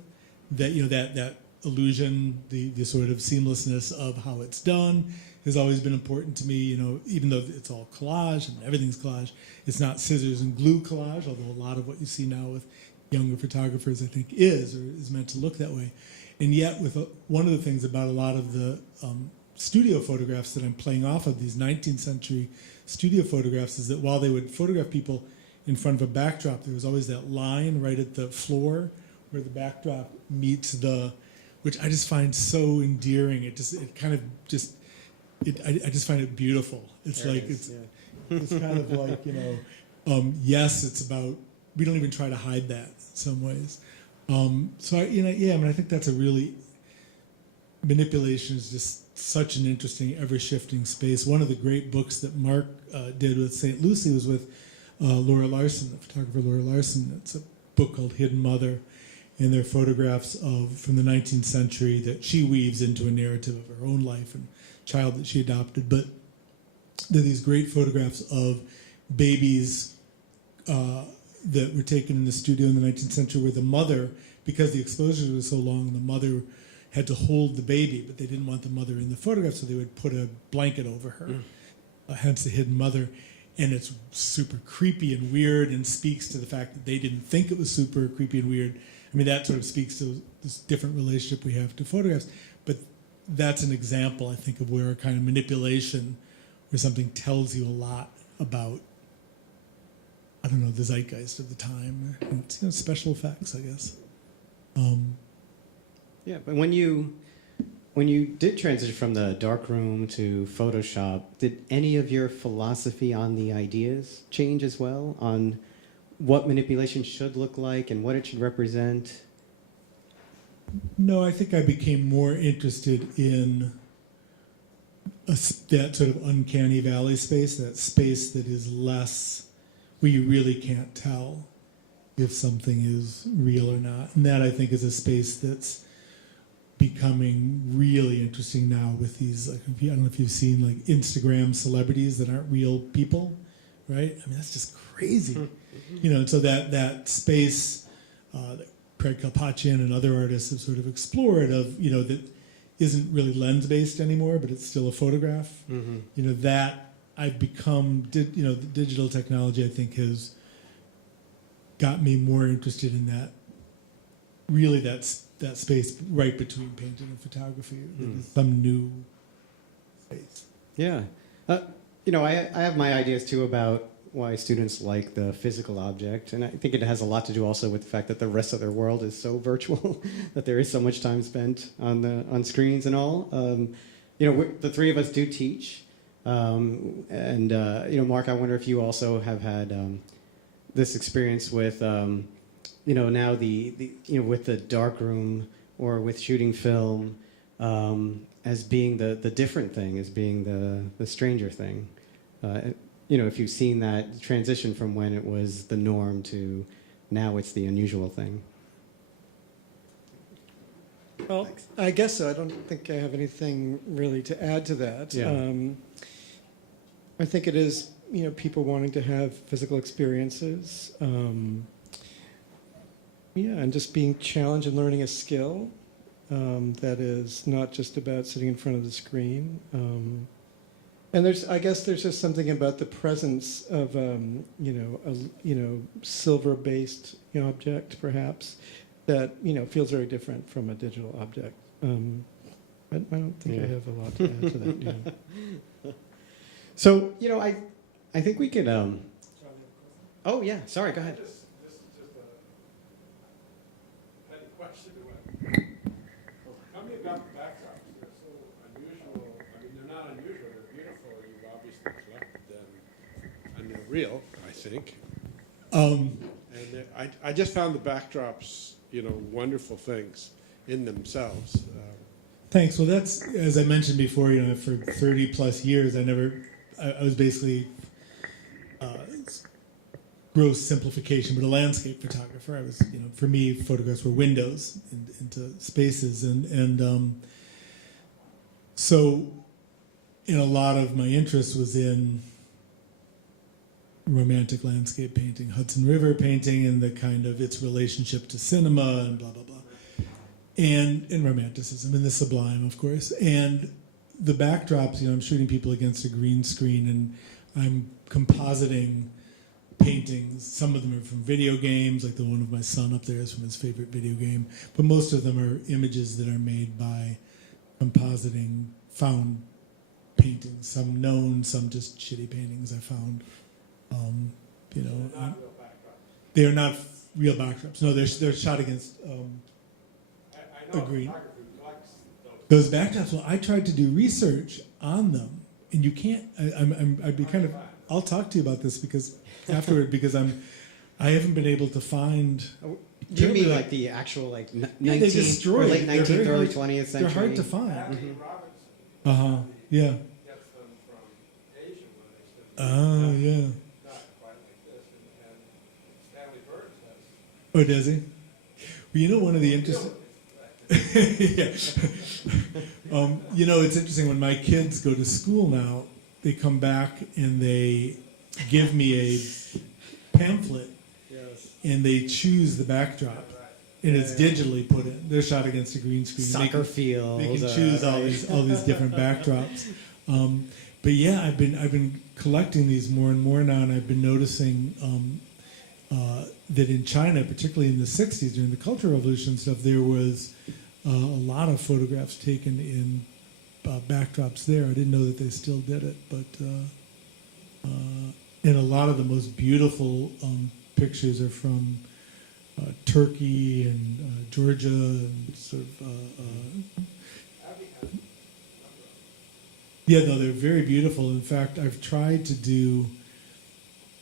That illusion, the sort of seamlessness of how it's done has always been important to me, even though it's all collage and everything's collage. It's not scissors and glue collage, although a lot of what you see now with younger photographers, I think, is meant to look that way. And yet, one of the things about a lot of the studio photographs that I'm playing off of, these 19th century studio photographs, is that while they would photograph people in front of a backdrop, there was always that line right at the floor where the backdrop meets which I just find so endearing. I just find it beautiful. It's it's kind of like, yes, it's about, we don't even try to hide that in some ways. I think that's a really, manipulation is just such an interesting, ever-shifting space. One of the great books that Mark did with St. Lucie was with Laura Larson, the photographer Laura Larson. It's a book called Hidden Mother, and they're photographs from the 19th century that she weaves into a narrative of her own life and child that she adopted. But there are these great photographs of babies that were taken in the studio in the 19th century where the mother, because the exposures were so long, the mother had to hold the baby, but they didn't want the mother in the photograph, so they would put a blanket over her, hence the hidden mother. And it's super creepy and weird and speaks to the fact that they didn't think it was super creepy and weird. I mean, that sort of speaks to this different relationship we have to photographs. But that's an example, I think, of where a kind of manipulation, where something tells you a lot about, I don't know, the zeitgeist of the time. And it's, you know, special effects, I guess. Yeah, but when you did transition from the darkroom to Photoshop, did any of your philosophy on the ideas change as well, on what manipulation should look like and what it should represent? No, I think I became more interested in that sort of uncanny valley space, that space that is less, where you really can't tell if something is real or not. And that, I think, is a space that's becoming really interesting now with these, like, I don't know if you've seen like Instagram celebrities that aren't real people, right? I mean, that's just crazy. You know, and so that space that Craig Kalpatchian and other artists have sort of explored of, you know, that isn't really lens-based anymore, but it's still a photograph. You know, that I've become, you know, the digital technology, I think, has got me more interested in that, really that space right between painting and photography. Some new space. Yeah. You know, I have my ideas too about why students like the physical object, and I think it has a lot to do also with the fact that the rest of their world is so virtual that there is so much time spent on screens and all. You know, the three of us do teach, and you know, Mark, I wonder if you also have had this experience with you know, now the you know, with the darkroom or with shooting film as being the different thing, as being the stranger thing. You know, if you've seen that transition from when it was the norm to now it's the unusual thing. Well, Thanks. I guess so. I don't think I have anything really to add to that. Yeah. I think it is, you know, people wanting to have physical experiences. Yeah, and just being challenged and learning a skill that is not just about sitting in front of the screen. And I guess there's just something about the presence of, you know, silver-based object, perhaps, that, you know, feels very different from a digital object. But I don't think I have a lot to add to that. Yeah. So, you know, I think we could. Oh yeah, sorry. Go ahead. This is just a petty question. Tell me about the backdrops. They're so unusual. I mean, they're not unusual. They're beautiful. You've obviously collected them, and they're real, I think. And I just found the backdrops, you know, wonderful things in themselves. Thanks. Well, that's, as I mentioned before, you know, for 30 plus years, I was basically gross simplification, but a landscape photographer. I was, you know, for me, photographs were windows into spaces, and so, in a lot of my interest was in romantic landscape painting, Hudson River painting, and the kind of its relationship to cinema and blah blah blah, and romanticism and the sublime, of course, and the backdrops. You know, I'm shooting people against a green screen, and I'm compositing paintings. Some of them are from video games, like the one of my son up there is from his favorite video game, but most of them are images that are made by compositing found paintings, some known, some just shitty paintings I found. You know, they are not real backdrops. No, they're shot against I know a green. photography collects those. Those backdrops. Well, I tried to do research on them, and you can't. I'd be kind of. I'll talk to you about this because afterward, because I haven't been able to find. Do you mean like the actual like 19th they destroy or late it. They're 19th, very early hard- 20th century? They're hard to find. Anthony Robinson Yeah. gets them from Asia when they send them. Oh, yeah. Not quite like this, and Stanley Burns has. Oh, does he? Well, you know, one of the interesting. Yeah. You know, it's interesting when my kids go to school now. They come back and they give me a pamphlet and they choose the backdrop, and it's digitally put in. They're shot against a green screen. Soccer field. They can choose all these different backdrops. But yeah, I've been collecting these more and more now, and I've been noticing that in China, particularly in the '60s during the Cultural Revolution and stuff, there was a lot of photographs taken in backdrops there. I didn't know that they still did it, but and a lot of the most beautiful pictures are from Turkey and Georgia and sort of. Yeah, no, they're very beautiful. In fact, I've tried to do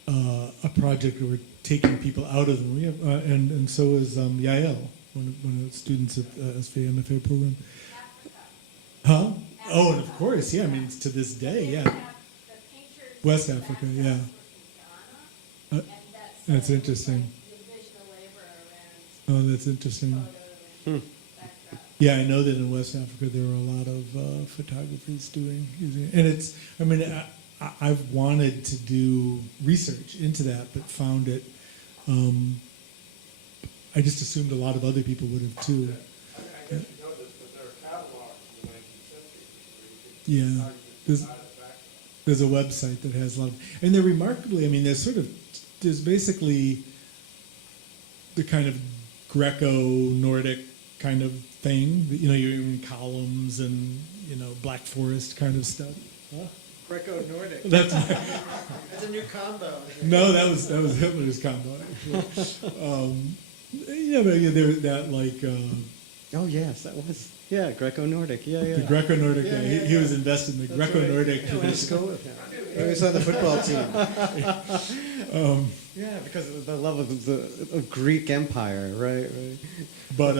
a project where we're taking people out of them. We have, and so is Yael, one of the students at SVA MFA program. Huh? Oh, and of course, yeah. I mean, it's to this day, yeah. West Africa, yeah. That's interesting. Oh, that's interesting. Yeah, I know that in West Africa there are a lot of photographers using it. And it's, I mean, I've wanted to do research into that, but found it, I just assumed a lot of other people would have too. I guess you know this, but there are catalogs from the 19th century. Yeah, there's a website that has a lot of, and they're remarkably, I mean, there's basically the kind of Greco-Nordic kind of thing, you know, you're in columns and, you know, Black Forest kind of stuff. Huh? Greco-Nordic. That's That's a new combo. no, that was Hitler's combo. Yeah, but yeah, there that like Oh yes, that was Greco-Nordic. Yeah. the Greco-Nordic. Yeah, he, yeah, he was yeah. invested in the That's Greco-Nordic right. I went to tradition. school with him. He was on the football team. Yeah, because of the love of the Greek Empire, right? But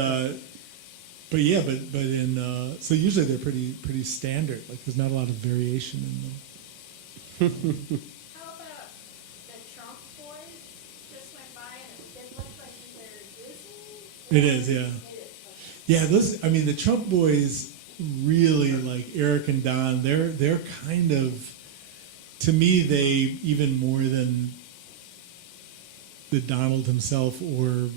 yeah, but in so usually they're pretty standard. Like there's not a lot of variation in them. How about the Trump boys just went by and it looked like they're Disney? It is, yeah. Yeah, those. I mean, the Trump boys really like Eric and Don. They're kind of, to me, they even more than the Donald himself or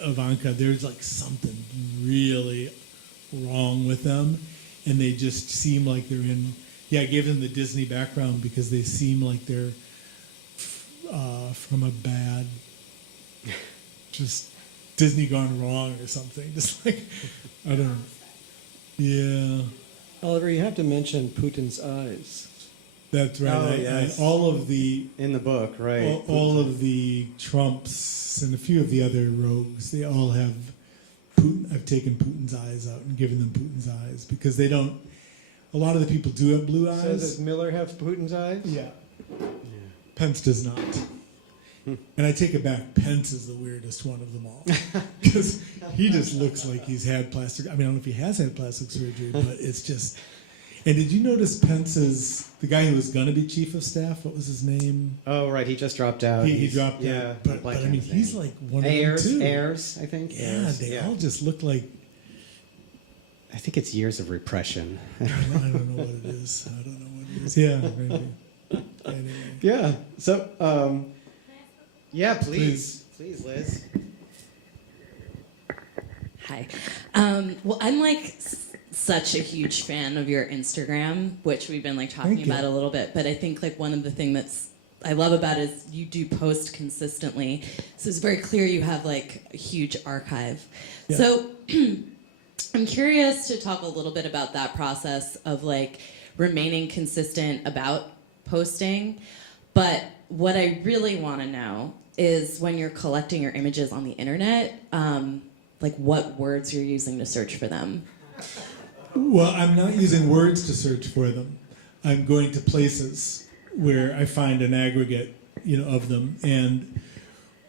Ivanka. There's like something really wrong with them, and they just seem like they're in. Yeah, I gave them the Disney background because they seem like they're from a bad, just Disney gone wrong or something. Just like, I don't know. Yeah, Oliver, you have to mention Putin's eyes. that's right. Oh, yes. All of the In the book, right? all of the Trumps and a few of the other rogues, they all have Putin. I've taken Putin's eyes out and given them Putin's eyes because they don't. A lot of the people do have blue So eyes. does Miller have Putin's eyes? Yeah. Pence does not. And I take it back. Pence is the weirdest one of them all because he just looks like he's had plastic. I mean, I don't know if he has had plastic surgery, but it's just. And did you notice Pence's the guy who was going to be chief of staff? What was his name? Oh, right. He just dropped out. He He's- dropped yeah, out. But I mean, he's like one of them too. Ayers, I think. Yeah, Ayers, they all just look like. I think it's years of repression. I don't know what it is. I don't know what it is. Yeah, maybe. Anyway. Yeah. So, yeah, please, Liz. Hi. Well, I'm like such a huge fan of your Instagram, which we've been like talking Thank you. about a little bit. But I think like one of the things that's I love about it is you do post consistently. So it's very clear you have like a huge archive. Yeah. So I'm curious to talk a little bit about that process of like remaining consistent about posting. But what I really want to know is when you're collecting your images on the internet, like what words you're using to search for them. Well, I'm not using words to search for them. I'm going to places where I find an aggregate, of them. And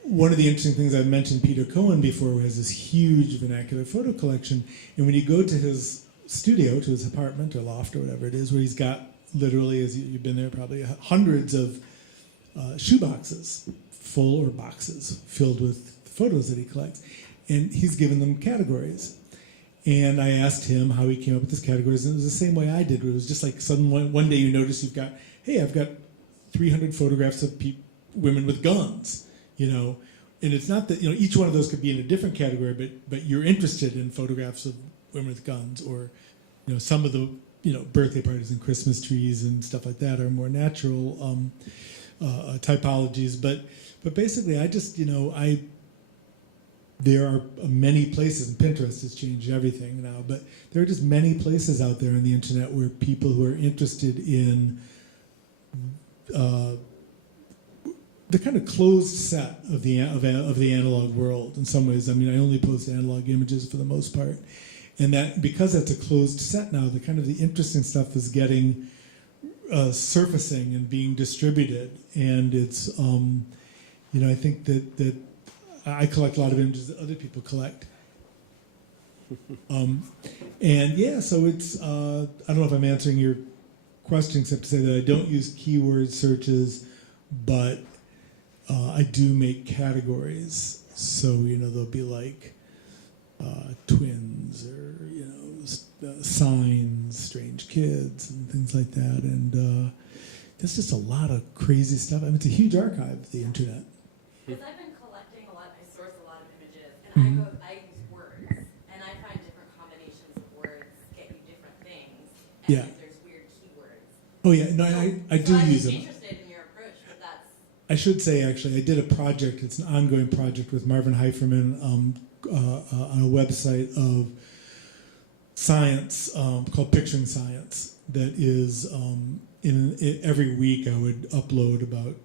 one of the interesting things I've mentioned Peter Cohen before, who has this huge vernacular photo collection. And when you go to his studio, to his apartment or loft or whatever it is, where he's got literally, as you've been there, probably hundreds of shoeboxes, full or boxes filled with photos that he collects. And he's given them categories. And I asked him how he came up with his categories, and it was the same way I did, where it was just like suddenly one day you notice you've got, hey, I've got 300 photographs of women with guns, and it's not that, each one of those could be in a different category, but you're interested in photographs of women with guns, or some of the birthday parties and Christmas trees and stuff like that are more natural typologies. But basically, I just there are many places, and Pinterest has changed everything now, but there are just many places out there on the internet where people who are interested in the kind of closed set of the analog world. In some ways, I mean, I only post analog images for the most part, and that because that's a closed set now, the kind of the interesting stuff is getting surfacing and being distributed, and it's I think that I collect a lot of images that other people collect. And yeah, so it's, I don't know if I'm answering your question except to say that I don't use keyword searches, but I do make categories. So, there'll be like twins or, signs, strange kids and things like that. And there's just a lot of crazy stuff. I mean, it's a huge archive, the internet. Because I've been collecting a lot, I source a lot of images, and I use words, and I find different combinations of words get you different things, and Yeah. there's weird keywords. Oh yeah, no, I do use them. I'm interested in your approach, but that's... I should say, actually, I did a project, it's an ongoing project with Marvin Heiferman on a website of science called Picturing Science that is, every week I would upload about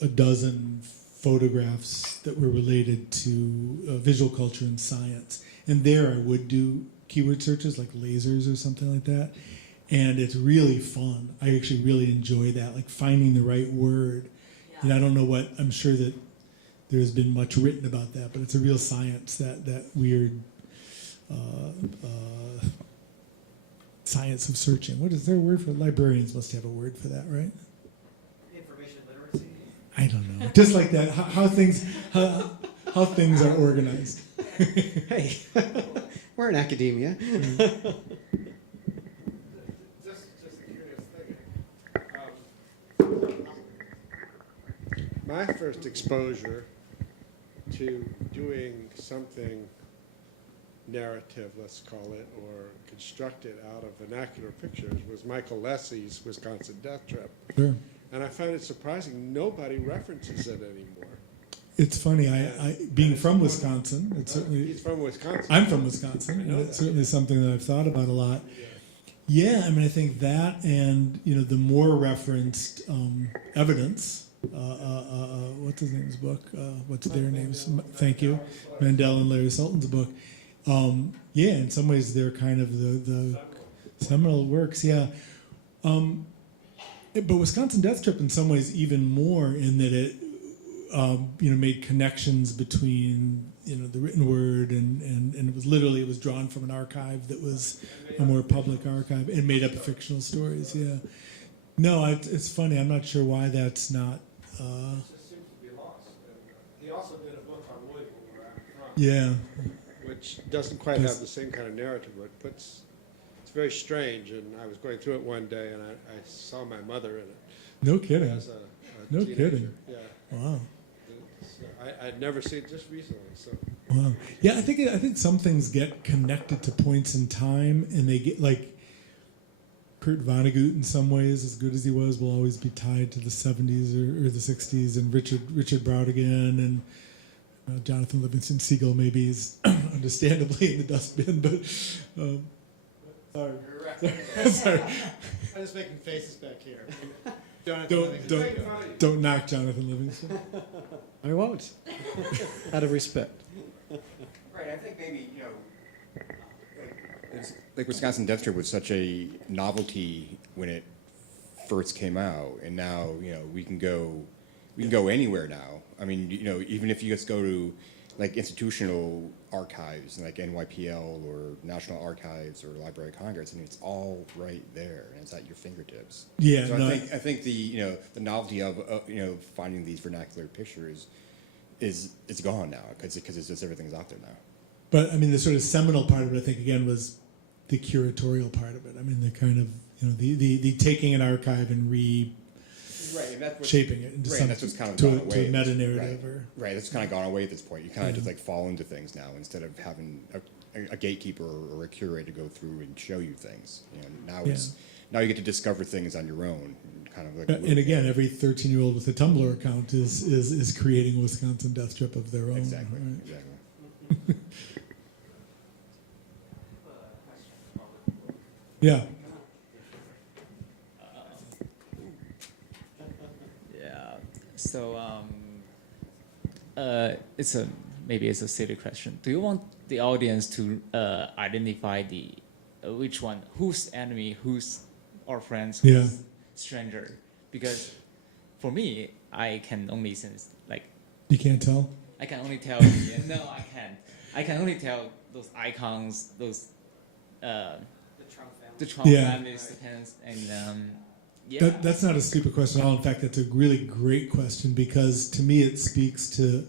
a dozen photographs that were related to visual culture and science. And there I would do keyword searches like lasers or something like that. And it's really fun. I actually really enjoy that, like finding the right word. Yeah. And I don't know I'm sure that there's been much written about that, but it's a real science, that weird science of searching. What is there a word for? Librarians must have a word for that, right? Information literacy. I don't know. Just like that, how things are organized. Hey, we're in academia. Just a curious thing. My first exposure to doing something narrative, let's call it, or constructed out of vernacular pictures was Michael Lessie's Wisconsin Death Trip. Sure. And I find it surprising nobody references it anymore. It's funny, I being from Wisconsin, it's certainly... He's from Wisconsin. I'm from Wisconsin, and it's certainly something that I've thought about a lot. Yeah, I mean, I think that and, the more referenced evidence, what's his name's book? What's their names? Thank you. Mandel and Larry Sultan's book. Yeah, in some ways they're kind of the seminal works, yeah. But Wisconsin Death Trip in some ways even more in that it made connections between the written word and it was drawn from an archive that was a more public archive and made up fictional stories. Yeah, no, it's funny. I'm not sure why that's not. It just seems to be lost. And, he also did a book on Louisville where I'm from. Yeah, Which doesn't quite have the same kind of narrative, but it's very strange. And I was going through it one day, and I saw my mother in it no kidding. as a No teenager. kidding. Yeah, Wow. I'd never seen it just recently. So Wow. Yeah, I think some things get connected to points in time, and they get like Kurt Vonnegut in some ways, as good as he was, will always be tied to the 70s or the 60s, and Richard Brautigan and Jonathan Livingston Seagull maybe is understandably in the dustbin, but sorry. Sorry. I'm just making faces back here. Don't knock Jonathan Livingston. I won't. Out of respect. Right, I think maybe, like Wisconsin Death Trip was such a novelty when it first came out, and now, we can go anywhere now. I mean, even if you just go to like institutional archives like NYPL or National Archives or Library of Congress, I mean, it's all right there and it's at your fingertips. Yeah, So no, I think the the novelty of finding these vernacular pictures it's gone now because it's just everything's out there now. but I mean the sort of seminal part of it, I think, again, was the curatorial part of it. I mean, the kind of the taking an archive and Right, and that's what's, shaping it into right, some, and that's what's kind of to, gone a, away. to a at meta this- narrative. Right, Or right, that's kind of gone away at this point. You kind of just like fall into things now instead of having a gatekeeper or a curator go through and show you things. You know, now now you get to discover things on your own, kind of like. and again, every 13-year-old with a Tumblr account is creating a Wisconsin death trip of their own. Exactly, right? exactly. Yeah. Yeah. So it's a maybe it's a silly question. Do you want the audience to identify the which one, who's enemy, who's our friends, who's Yeah. stranger? Because for me, I can only sense like You can't tell? I can only tell. No, I can't. I can only tell those icons, those the Trump Yeah. family depends, and yeah. That's not a stupid question at all. In fact, that's a really great question because to me it speaks to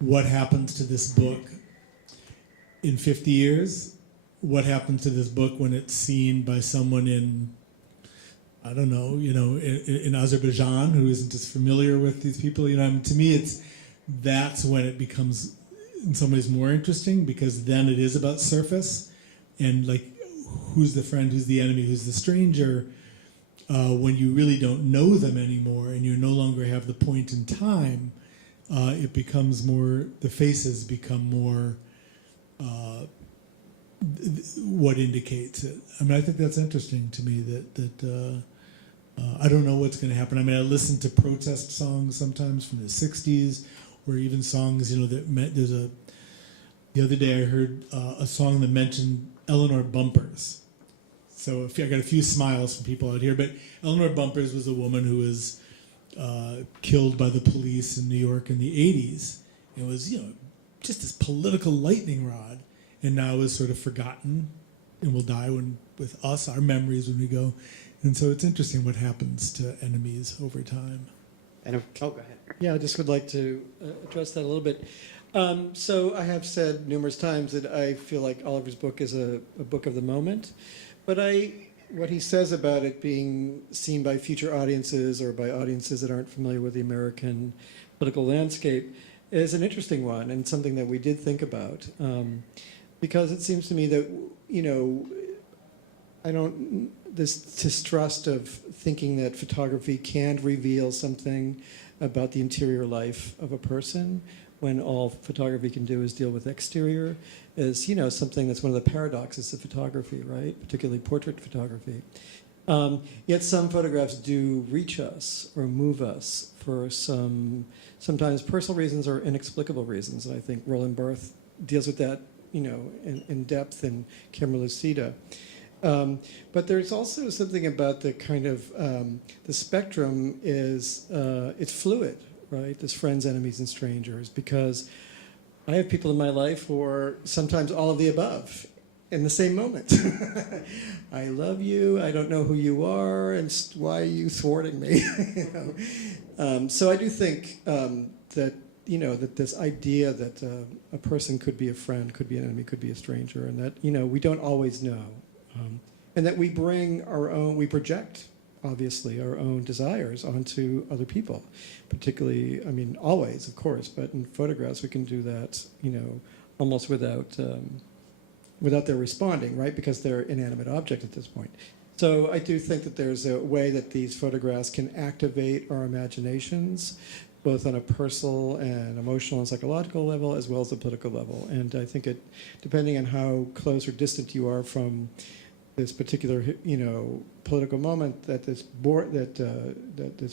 what happens to this book in 50 years. What happens to this book when it's seen by someone in, I don't know, in Azerbaijan who isn't as familiar with these people. I mean, to me, that's when it becomes in some ways more interesting because then it is about surface and like who's the friend, who's the enemy, who's the stranger. When you really don't know them anymore and you no longer have the point in time, it becomes more, the faces become more what indicates it. I mean, I think that's interesting to me that I don't know what's going to happen. I mean, I listen to protest songs sometimes from the 60s or even songs, that meant the other day I heard a song that mentioned Eleanor Bumpers. So I got a few smiles from people out here, but Eleanor Bumpers was a woman who was killed by the police in New York in the 80s. It was, just this political lightning rod, and now is sort of forgotten and will die with us, our memories when we go. And so it's interesting what happens to enemies over time. And go ahead. Yeah, I just would like to address that a little bit. So I have said numerous times that I feel like Oliver's book is a book of the moment. But what he says about it being seen by future audiences or by audiences that aren't familiar with the American political landscape is an interesting one and something that we did think about. Because it seems to me that, this distrust of thinking that photography can reveal something about the interior life of a person when all photography can do is deal with exterior is, something that's one of the paradoxes of photography, right? Particularly portrait photography. Yet some photographs do reach us or move us for sometimes personal reasons or inexplicable reasons. And I think Roland Barthes deals with that, in depth in Camera Lucida. But there's also something about the kind of, the spectrum is, it's fluid, right? There's friends, enemies, and strangers, because I have people in my life who are sometimes all of the above in the same moment. I love you, I don't know who you are, and why are you thwarting me? So I do think that, that this idea that a person could be a friend, could be an enemy, could be a stranger, and that, we don't always know. And that we bring we project, obviously, our own desires onto other people. Particularly, I mean, always, of course, but in photographs we can do that, almost without their responding, right? Because they're inanimate objects at this point. So I do think that there's a way that these photographs can activate our imaginations, both on a personal and emotional and psychological level, as well as the political level. And I think depending on how close or distant you are from this particular, political moment that this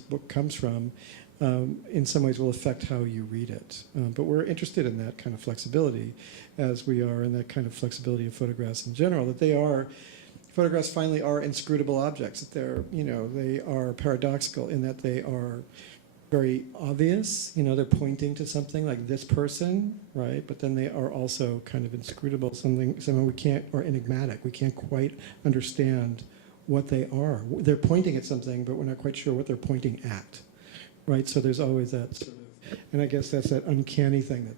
book comes from, in some ways will affect how you read it. But we're interested in that kind of flexibility, as we are in that kind of flexibility of photographs in general. That photographs finally are inscrutable objects. That they are paradoxical in that they are very obvious. They're pointing to something like this person, right? But then they are also kind of inscrutable, something we can't, or enigmatic. We can't quite understand what they are. They're pointing at something, but we're not quite sure what they're pointing at, right? So there's always that sort of, and I guess that's that uncanny thing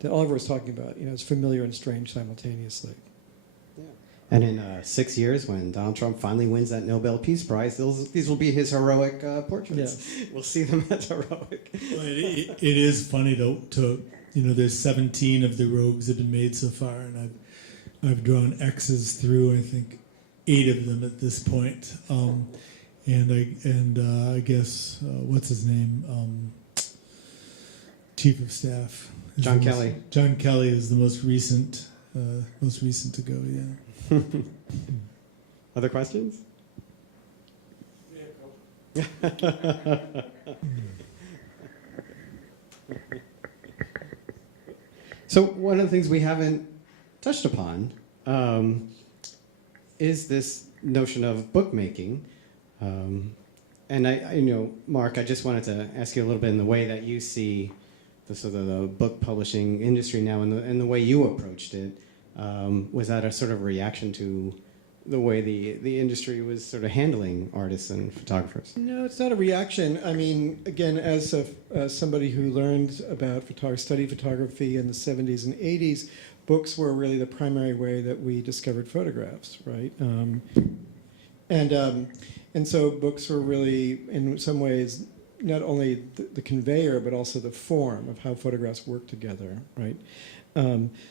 that Oliver was talking about. It's familiar and strange simultaneously. Yeah. And in 6 years, when Donald Trump finally wins that Nobel Peace Prize, these will be his heroic portraits. Yes. We'll see them as heroic. Well, it is funny to there's 17 of the robes that have been made so far, and I've drawn X's through I think 8 of them at this point. I guess what's his name? Chief of Staff. John Kelly. John Kelly is the most recent to go. Yeah. Other questions? So one of the things we haven't touched upon is this notion of bookmaking. And I Mark, I just wanted to ask you a little bit in the way that you see the sort of the book publishing industry now, and the way you approached it. Was that a sort of reaction to the way the industry was sort of handling artists and photographers? No, it's not a reaction. I mean, again, as somebody who learned about studied photography in the 70s and 80s, books were really the primary way that we discovered photographs, right? And so books were really, in some ways, not only the conveyor, but also the form of how photographs work together, right?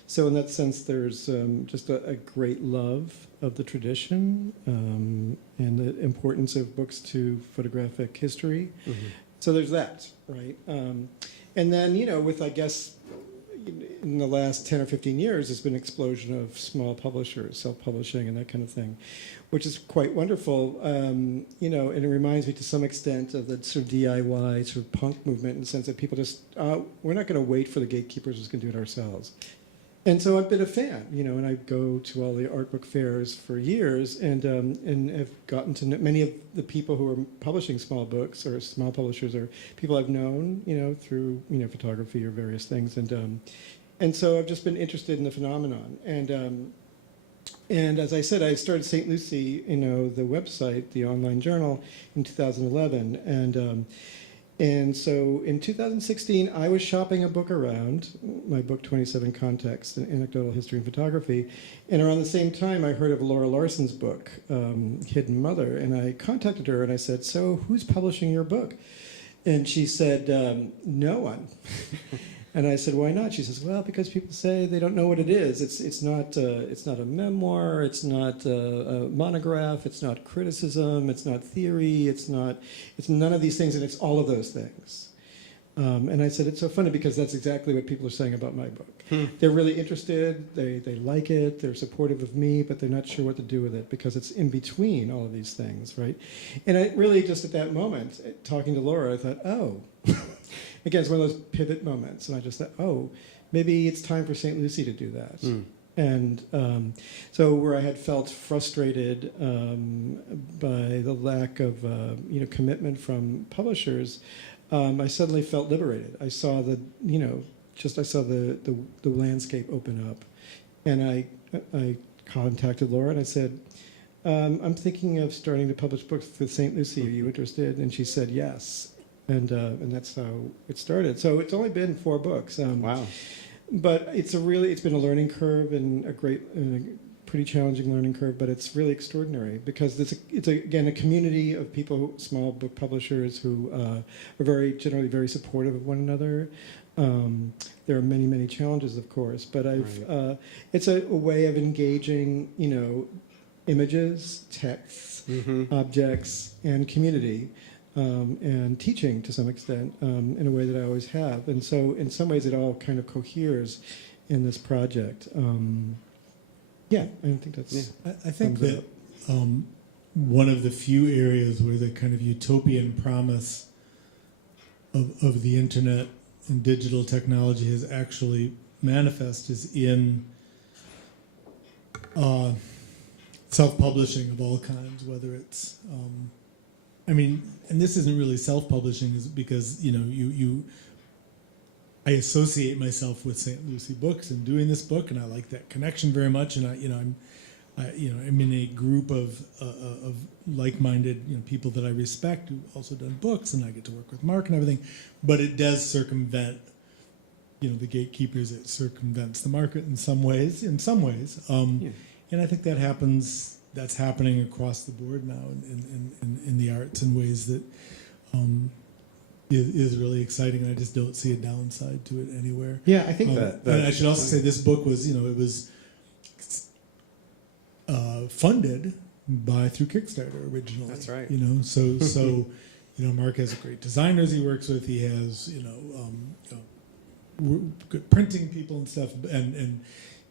So in that sense, there's just a great love of the tradition and the importance of books to photographic history. Mm-hmm. So there's that, right? And then, with, I guess, in the last 10 or 15 years, there's been an explosion of small publishers, self-publishing and that kind of thing, which is quite wonderful. And it reminds me to some extent of the sort of DIY sort of punk movement in the sense that people just, we're not going to wait for the gatekeepers, we're just going to do it ourselves. And so I've been a fan, and I go to all the art book fairs for years and have gotten to know many of the people who are publishing small books or small publishers are people I've known, through, photography or various things. And so I've just been interested in the phenomenon. And as I said, I started St. Lucie, the website, the online journal, in 2011. And so in 2016, I was shopping a book around, my book 27 Contexts, an Anecdotal History in Photography. And around the same time, I heard of Laura Larson's book, Hidden Mother. And I contacted her and I said, so who's publishing your book? And she said, no one. And I said, why not? She says, well, because people say they don't know what it is. It's not a memoir. It's not a monograph. It's not criticism. It's not theory. It's none of these things, and it's all of those things. And I said, it's so funny because that's exactly what people are saying about my book. They're really interested. They like it. They're supportive of me, but they're not sure what to do with it because it's in between all of these things, right? And I really just at that moment, talking to Laura, I thought, oh. Again, it's one of those pivot moments, and I just thought, oh, maybe it's time for St. Lucie to do that. And so where I had felt frustrated by the lack of commitment from publishers, I suddenly felt liberated. I saw the landscape open up, and I contacted Laura and I said, I'm thinking of starting to publish books with St. Lucie. Are you interested? And she said yes. And that's how it started. So it's only been 4 books. Wow! But it's been a learning curve and a pretty challenging learning curve. But it's really extraordinary because it's again a community of people, small book publishers who are generally very supportive of one another. There are many challenges, of course, but it's a way of engaging, images, texts, objects, and community. And teaching to some extent in a way that I always have. And so in some ways it all kind of coheres in this project. I think that's... Yeah. I think that one of the few areas where the kind of utopian promise of the internet and digital technology has actually manifest is in self-publishing of all kinds, whether it's... and this isn't really self-publishing, is because I associate myself with St. Lucie Books and doing this book, and I like that connection very much. And I'm in a group of like-minded people that I respect who've also done books, and I get to work with Mark and everything. But it does circumvent, the gatekeepers. It circumvents the market in some ways. And And I think that happens. That's happening across the board now in the arts in ways that is really exciting. And I just don't see a downside to it anywhere. Yeah, I think that. And I should also say this book was, it was funded through Kickstarter originally. That's right. So Mark has great designers he works with. He has good printing people and stuff, and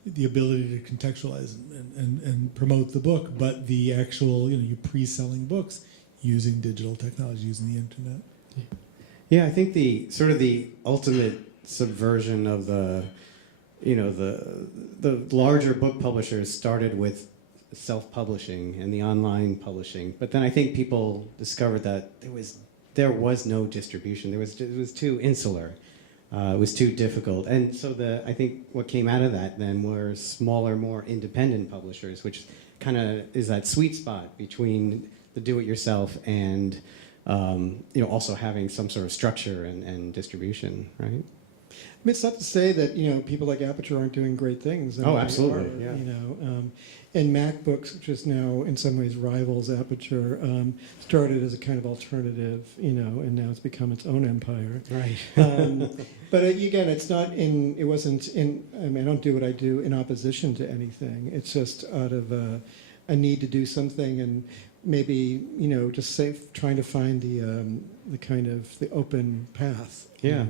the ability to contextualize and promote the book. But the actual you pre-selling books using digital technology, using the internet. Yeah, I think the sort of the ultimate subversion of the larger book publishers started with self-publishing and the online publishing, but then I think people discovered that there was no distribution. It was too insular. It was too difficult, and so I think what came out of that then were smaller, more independent publishers, which kind of is that sweet spot between the do-it-yourself and also having some sort of structure and distribution, right? I mean, it's not to say that people like Aperture aren't doing great things. Oh, absolutely, yeah. And MacBooks, which is now in some ways rivals Aperture, started as a kind of alternative, and now it's become its own empire. Right. But again, it wasn't in. I mean, I don't do what I do in opposition to anything. It's just out of a need to do something, and maybe just trying to find the kind of the open path. Yeah.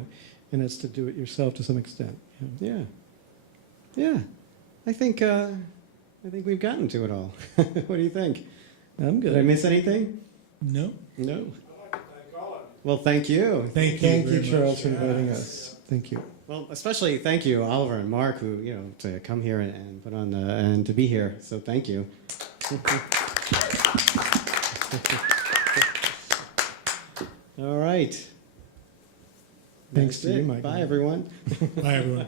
And it's to do it yourself to some extent. Yeah. Yeah. I think we've gotten to it all. What do you think? I'm good. Did I miss anything? No. No. I'd like to thank all of you. Well, thank you. Thank you. Thank very you, Charles, much. for inviting us. Thank you. Well, especially thank you, Oliver and Mark, who to come here and put on and to be here. So thank you. All right. Thanks That's to you, it. Michael. Bye, everyone. Bye, everyone.